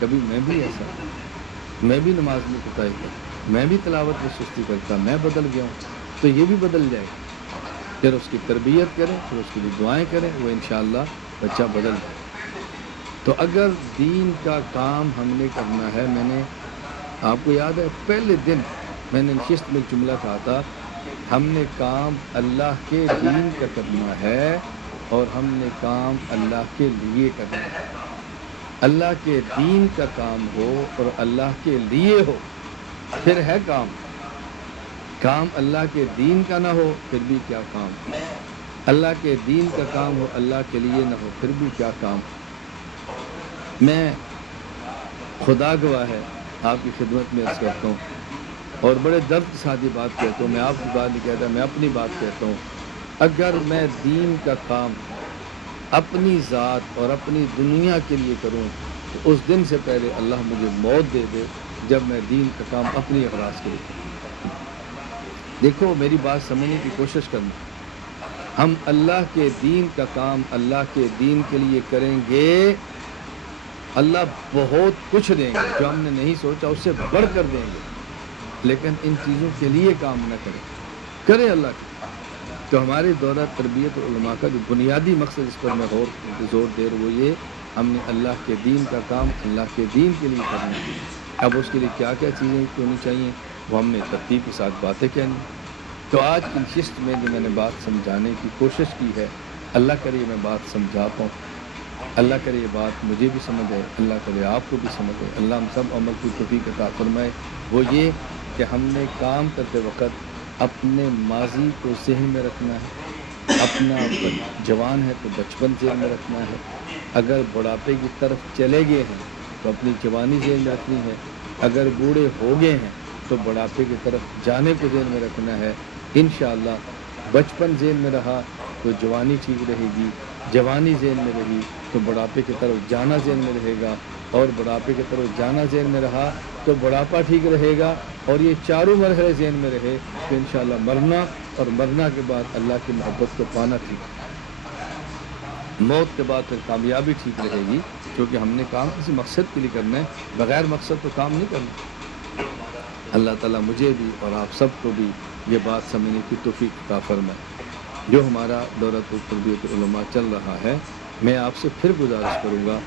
کبھی میں بھی ایسا ہوں، میں بھی نماز میں کوتاہی کرتا، میں بھی تلاوت میں سستی کرتا، میں بدل گیا ہوں، تو یہ بھی بدل جائے گا۔ پھر اس کی تربیت کریں، پھر اس کے لیے دعائیں کریں، وہ انشاءاللہ بچہ بدل جائے۔ تو اگر دین کا کام ہم نے کرنا ہے، میں نے آپ کو یاد ہے پہلے دن میں نے نشست میں جملہ کہا تھا، ہم نے کام اللہ کے دین کا کرنا ہے اور ہم نے کام اللہ کے لیے کرنا ہے۔ اللہ کے دین کا کام ہو اور اللہ کے لیے ہو پھر ہے کام، کام اللہ کے دین کا نہ ہو پھر بھی کیا کام، اللہ کے دین کا کام ہو اللہ کے لیے نہ ہو پھر بھی کیا کام۔ میں خدا گواہ ہے آپ کی خدمت میں عرض کرتا ہوں اور بڑے درد کے ساتھ یہ بات کہتا ہوں، میں آپ کی بات نہیں کہتا، میں اپنی بات کہتا ہوں، اگر میں دین کا کام اپنی ذات اور اپنی دنیا کے لیے کروں تو اس دن سے پہلے اللہ مجھے موت دے دے جب میں دین کا کام اپنی اغراض کے لیے کروں۔ دیکھو میری بات سمجھنے کی کوشش کرنا، ہم اللہ کے دین کا کام اللہ کے دین کے لیے کریں گے، اللہ بہت کچھ دیں گے، جو ہم نے نہیں سوچا اس سے بڑھ کر دیں گے، لیکن ان چیزوں کے لیے کام نہ کریں اللہ کے۔ تو ہمارے دورہ تربیت علماء کا جو بنیادی مقصد اس پر میں زور دے رہا وہ یہ، ہم نے اللہ کے دین کا کام اللہ کے دین کے لیے کرنا ہے۔ اب اس کے لیے کیا کیا چیزیں ہونی چاہیے وہ ہم نے ترتیب کے ساتھ باتیں کہنی۔ تو آج کی نشست میں جو میں نے بات سمجھانے کی کوشش کی ہے، اللہ کرے میں بات سمجھا پاؤں۔ اللہ کرے یہ بات مجھے بھی سمجھ آئے، اللہ کرے آپ کو بھی سمجھ آئے، اللہ ہم سب عمل کی توفیق عطا فرمائے۔ وہ یہ کہ ہم نے کام کرتے وقت اپنے ماضی کو ذہن میں رکھنا ہے، اپنا جوان ہے تو بچپن ذہن میں رکھنا ہے، اگر بڑھاپے کی طرف چلے گئے ہیں تو اپنی جوانی ذہن میں رکھنی ہے، اگر بوڑھے ہو گئے ہیں تو بڑھاپے کی طرف جانے کو ذہن میں رکھنا ہے۔ انشاءاللہ بچپن ذہن میں رہا تو جوانی ٹھیک رہے گی، جوانی ذہن میں رہی تو بڑھاپے کی طرف جانا ذہن میں رہے گا، اور بڑھاپے کی طرف جانا ذہن میں رہا تو بڑھاپا ٹھیک رہے گا، اور یہ چاروں مرحلے ذہن میں رہے تو انشاءاللہ مرنا اور مرنا کے بعد اللہ کی محبت کو پانا ٹھیک ہے۔ موت کے بعد پھر کامیابی ٹھیک رہے گی، کیونکہ ہم نے کام کسی مقصد کے لیے کرنا ہے، بغیر مقصد تو کام نہیں کرنا۔ اللہ تعالیٰ مجھے بھی اور آپ سب کو بھی یہ بات سمجھنے کی توفیق عطا فرمائے۔ جو ہمارا دورۃ التربیۃ العلماء چل رہا ہے، میں آپ سے پھر گزارش کروں گا